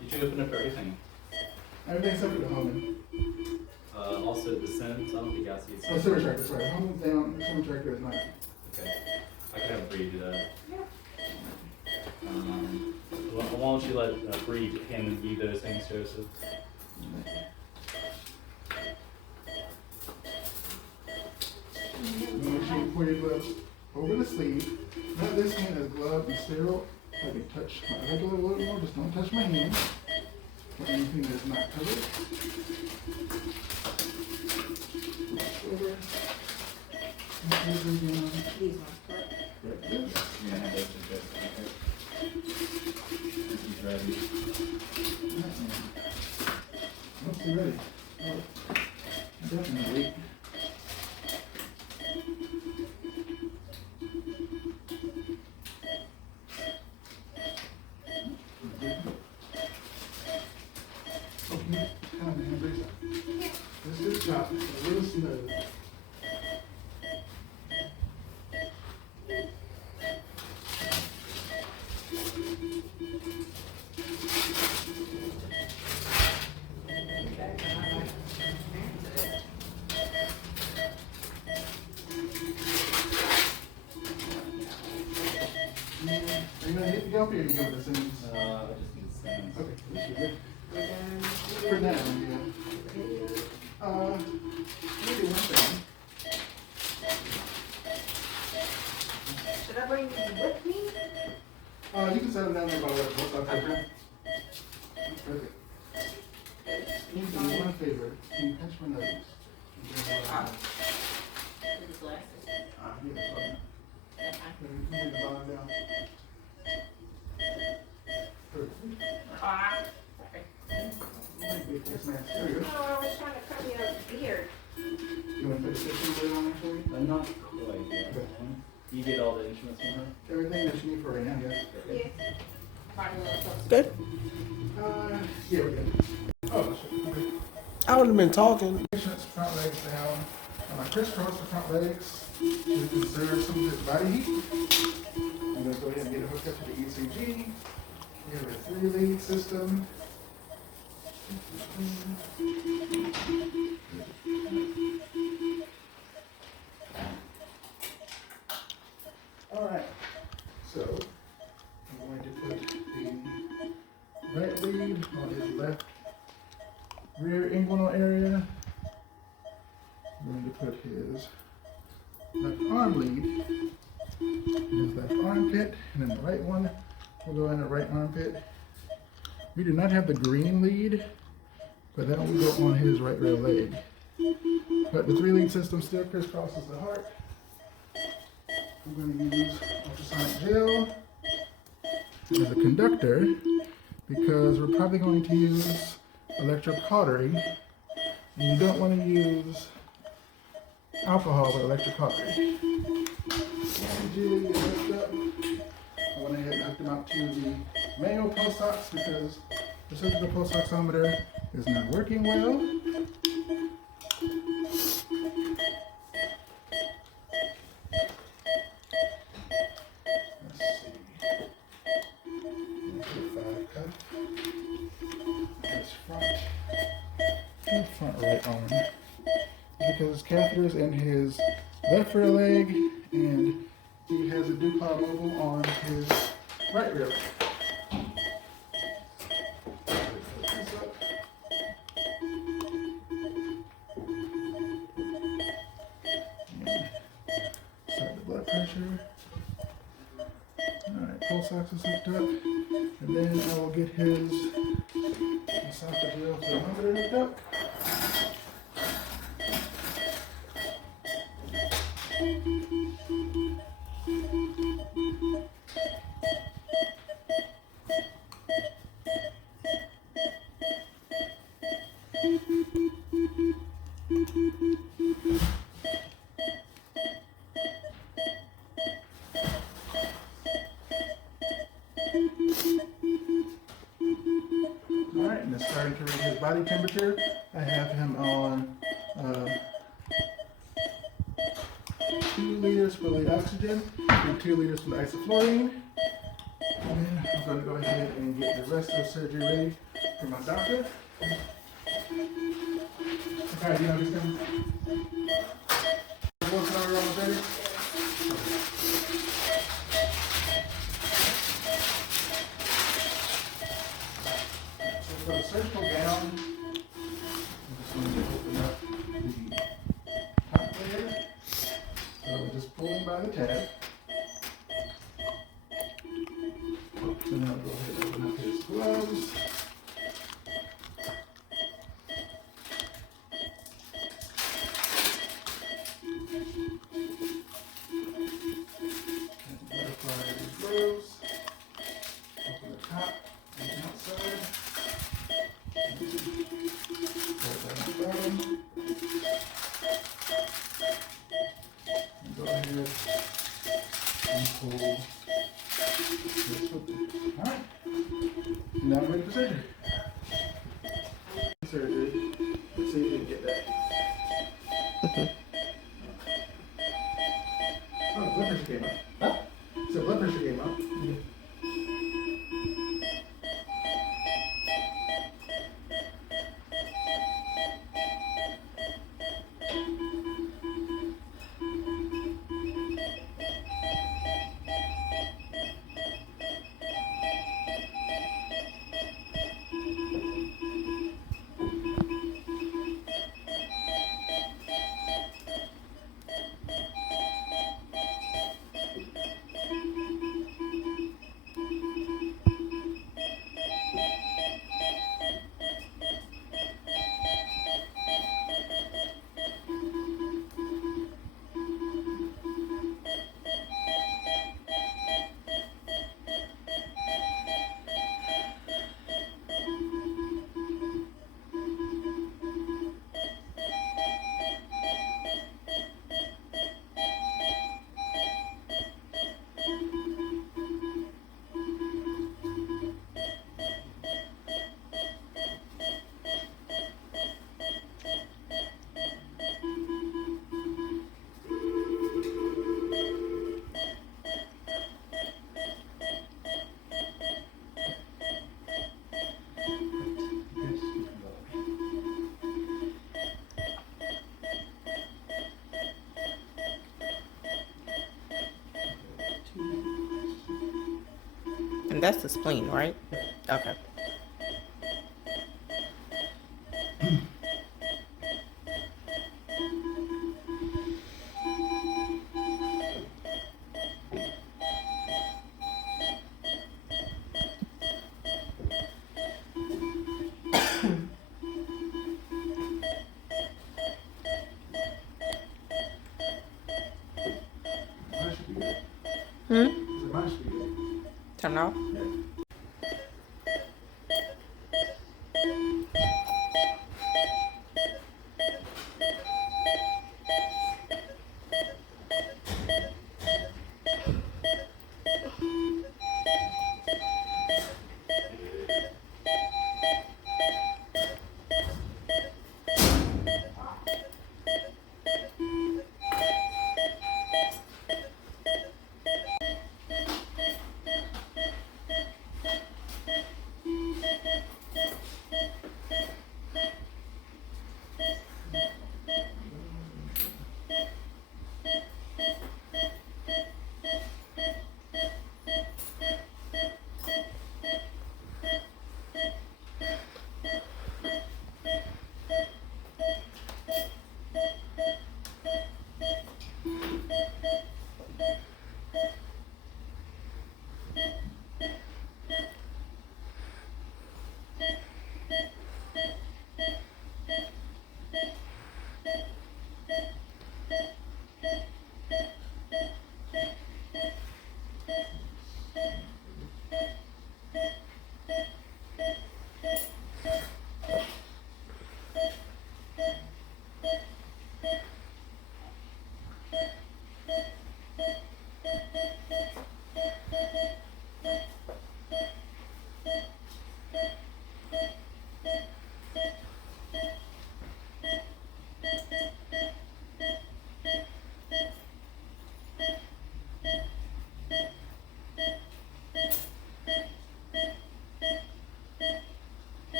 Did you open up everything? Everything's up to the helmet. Also the sends, I don't think I see it. Oh, sewer tractor, sorry. Helmet's down, sewer tractor is not. Okay. I can have Bree do that. Why don't you let Bree hand you those things, Joseph? Make sure you pour your gloves over the sleeve. Not this hand is gloved and sterile. I can touch my regular a little more, just don't touch my hand. Or anything that's not covered. Over. And over again. These ones, correct? Right there. You're gonna have those to Joseph, okay? He's ready. Mostly ready. Oh. Definitely. Okay, come on, man, brace up. Let's just drop it a little smooth. Are you gonna hit the go or are you going with the Simmons? I just need to stand. Okay, this should be for now, yeah. Maybe one thing. Should I bring these with me? You can set them down there by the paper. Perfect. You can do me one favor. Can you pinch my nose? Yeah, sorry. Can you move the bottom down? Perfect. Yes, ma'am. There you go. Oh, I was trying to cover your beard. You want to put a stitching blade on there for me? I'm not quite yet. Okay. You get all the instruments from her? Everything that you need for right now, yes. Yes. Good? Yeah, we're good. Oh, shit. Okay. I would have been talking. Patient's front legs down. Crisscross the front legs to conserve some of his body heat. I'm going to go ahead and get it hooked up to the ECG. We have a 3-lead system. Alright, so I'm going to put the right lead on his left rear inguinal area. I'm going to put his left arm lead in his left armpit, and then the right one will go in the right armpit. We do not have the green lead, but that will go on his right rear leg. But the 3-lead system still crisscrosses the heart. I'm going to use ultrasonic gel as a conductor because we're probably going to use electrocautery. And you don't want to use alcohol with electrocautery. ECG is hooked up. I went ahead and hooked him up to the manual pulse ox because the surgical pulse oximeter is not working well. Let's see. Five cuff. His front right arm. Because his catheter is in his left rear leg and he has a Dupont mobile on his right rear leg. Set the blood pressure. Alright, pulse ox is hooked up. And then I will get his esophageal thermometer hooked up. Alright, and it's starting to read his body temperature. I have him on 2 liters for the oxygen and 2 liters for the isoflurane. And then I'm going to go ahead and get the rest of the surgery ready for my doctor. Okay, you know these things? What's the number on the ready? For the surgical gown, I'm just going to open up the top layer. So we're just pulling by the tab. So now go ahead and open up his gloves. And butterfly his gloves. Open the top and the outside. Pull down the bottom. And that's the spleen, right? Okay. Mine should be good. Hmm? I said mine should be good. Turn it off.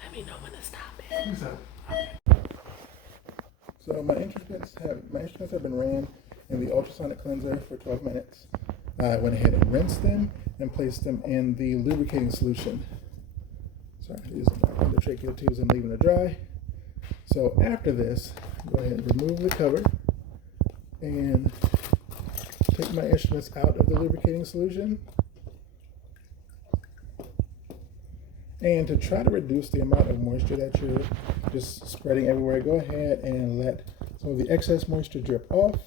Let me know when to stop it. So my instruments have been ran in the ultrasonic cleanser for 12 minutes. I went ahead and rinsed them and placed them in the lubricating solution. Sorry, using my endotracheal tubes and leaving it dry. So after this, go ahead and remove the cover and take my instruments out of the lubricating solution. And to try to reduce the amount of moisture that you're just spreading everywhere, go ahead and let some of the excess moisture drip off.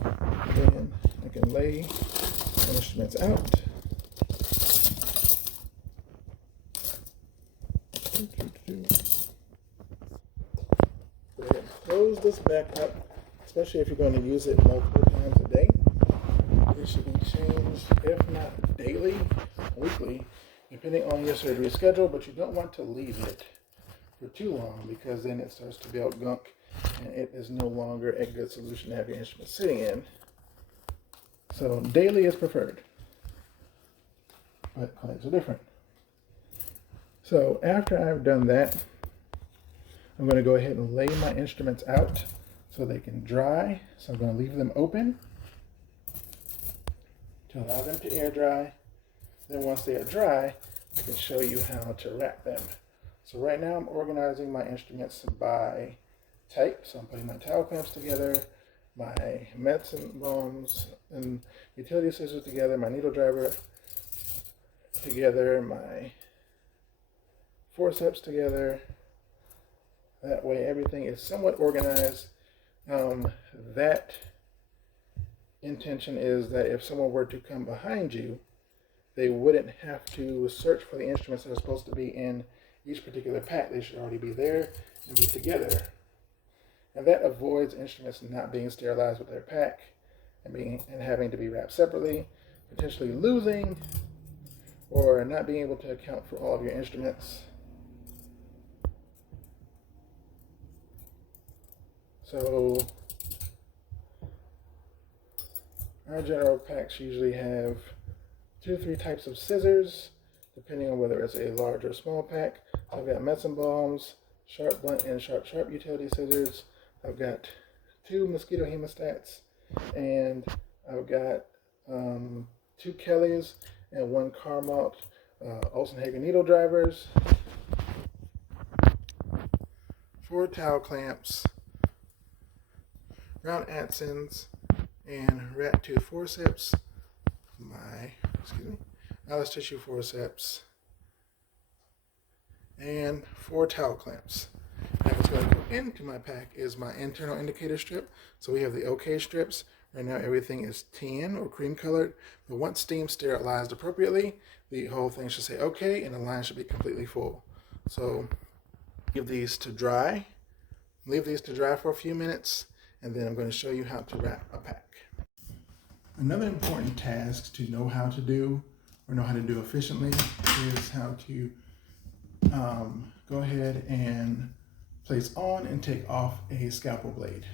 Then I can lay the instruments out. Go ahead and close this back up, especially if you're going to use it multiple times a day. It should be changed, if not daily, weekly, depending on your surgery schedule, but you don't want to leave it for too long because then it starts to build gunk and it is no longer a good solution to have your instrument sitting in. So daily is preferred, but clients are different. So after I've done that, I'm going to go ahead and lay my instruments out so they can dry. So I'm going to leave them open to allow them to air dry. Then once they are dry, I can show you how to wrap them. So right now I'm organizing my instruments by type. So I'm putting my towel clamps together, my medicine bombs and utility scissors together, my needle driver together, my forceps together. That way everything is somewhat organized. That intention is that if someone were to come behind you, they wouldn't have to search for the instruments that are supposed to be in each particular pack. They should already be there and be together. And that avoids instruments not being sterilized with their pack and having to be wrapped separately, potentially losing or not being able to account for all of your instruments. So our general packs usually have 2 or 3 types of scissors, depending on whether it's a large or small pack. So I've got medicine balms, sharp blunt and sharp utility scissors. I've got 2 mosquito hemostats, and I've got 2 Kellys and 1 Carmalt Olsen-Hagen needle drivers, 4 towel clamps, round Adsons, and rat tooth forceps, my Alice tissue forceps, and 4 towel clamps. Now what's going to go into my pack is my internal indicator strip. So we have the OK strips. Right now everything is tan or cream colored, but once steam sterilized appropriately, the whole thing should say OK and the line should be completely full. So leave these to dry for a few minutes, and then I'm going to show you how to wrap a pack. Another important task to know how to do, or know how to do efficiently, is how to go ahead and place on and take off a scalpel blade.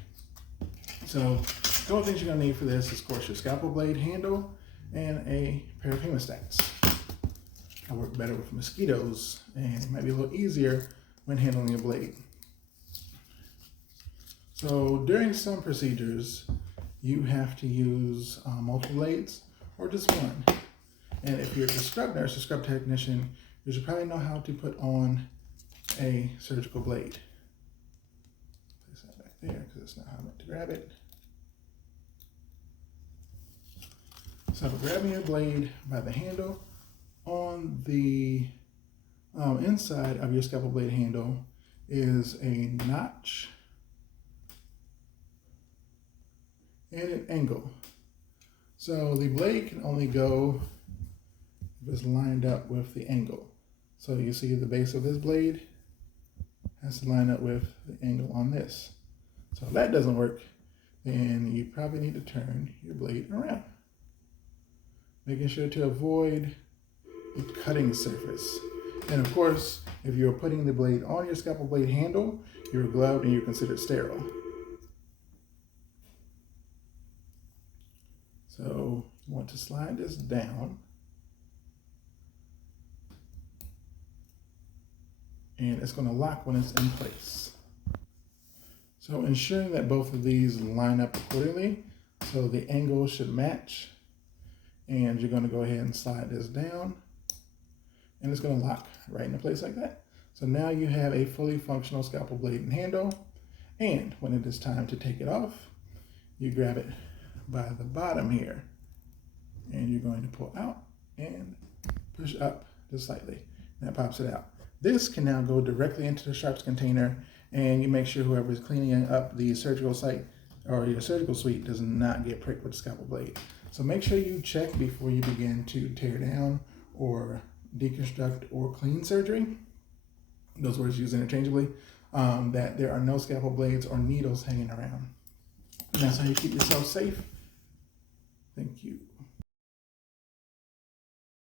So the only things you're going to need for this is, of course, your scalpel blade handle and a pair of hemostats. I work better with mosquitoes, and it might be a little easier when handling a blade. So during some procedures, you have to use multiple blades or just one. And if you're a scrub nurse or scrub technician, you should probably know how to put on a surgical blade. Place that back there because it's not how I meant to grab it. So grabbing your blade by the handle, on the inside of your scalpel blade handle is a notch and an angle. So the blade can only go if it's lined up with the angle. So you see the base of this blade has to line up with the angle on this. So if that doesn't work, then you probably need to turn your blade around, making sure to avoid the cutting surface. And of course, if you're putting the blade on your scalpel blade handle, you're gloved and you're considered sterile. So you want to slide this down, and it's going to lock when it's in place. So ensuring that both of these line up accordingly, so the angle should match, and you're going to go ahead and slide this down, and it's going to lock right into place like that. So now you have a fully functional scalpel blade and handle, and when it is time to take it off, you grab it by the bottom here, and you're going to pull out and push up just slightly. That pops it out. This can now go directly into the sharps container, and you make sure whoever is cleaning up the surgical site or your surgical suite does not get pricked with the scalpel blade. So make sure you check before you begin to tear down or deconstruct or clean surgery, those words used interchangeably, that there are no scalpel blades or needles hanging around. And that's how you keep yourself safe. Thank you.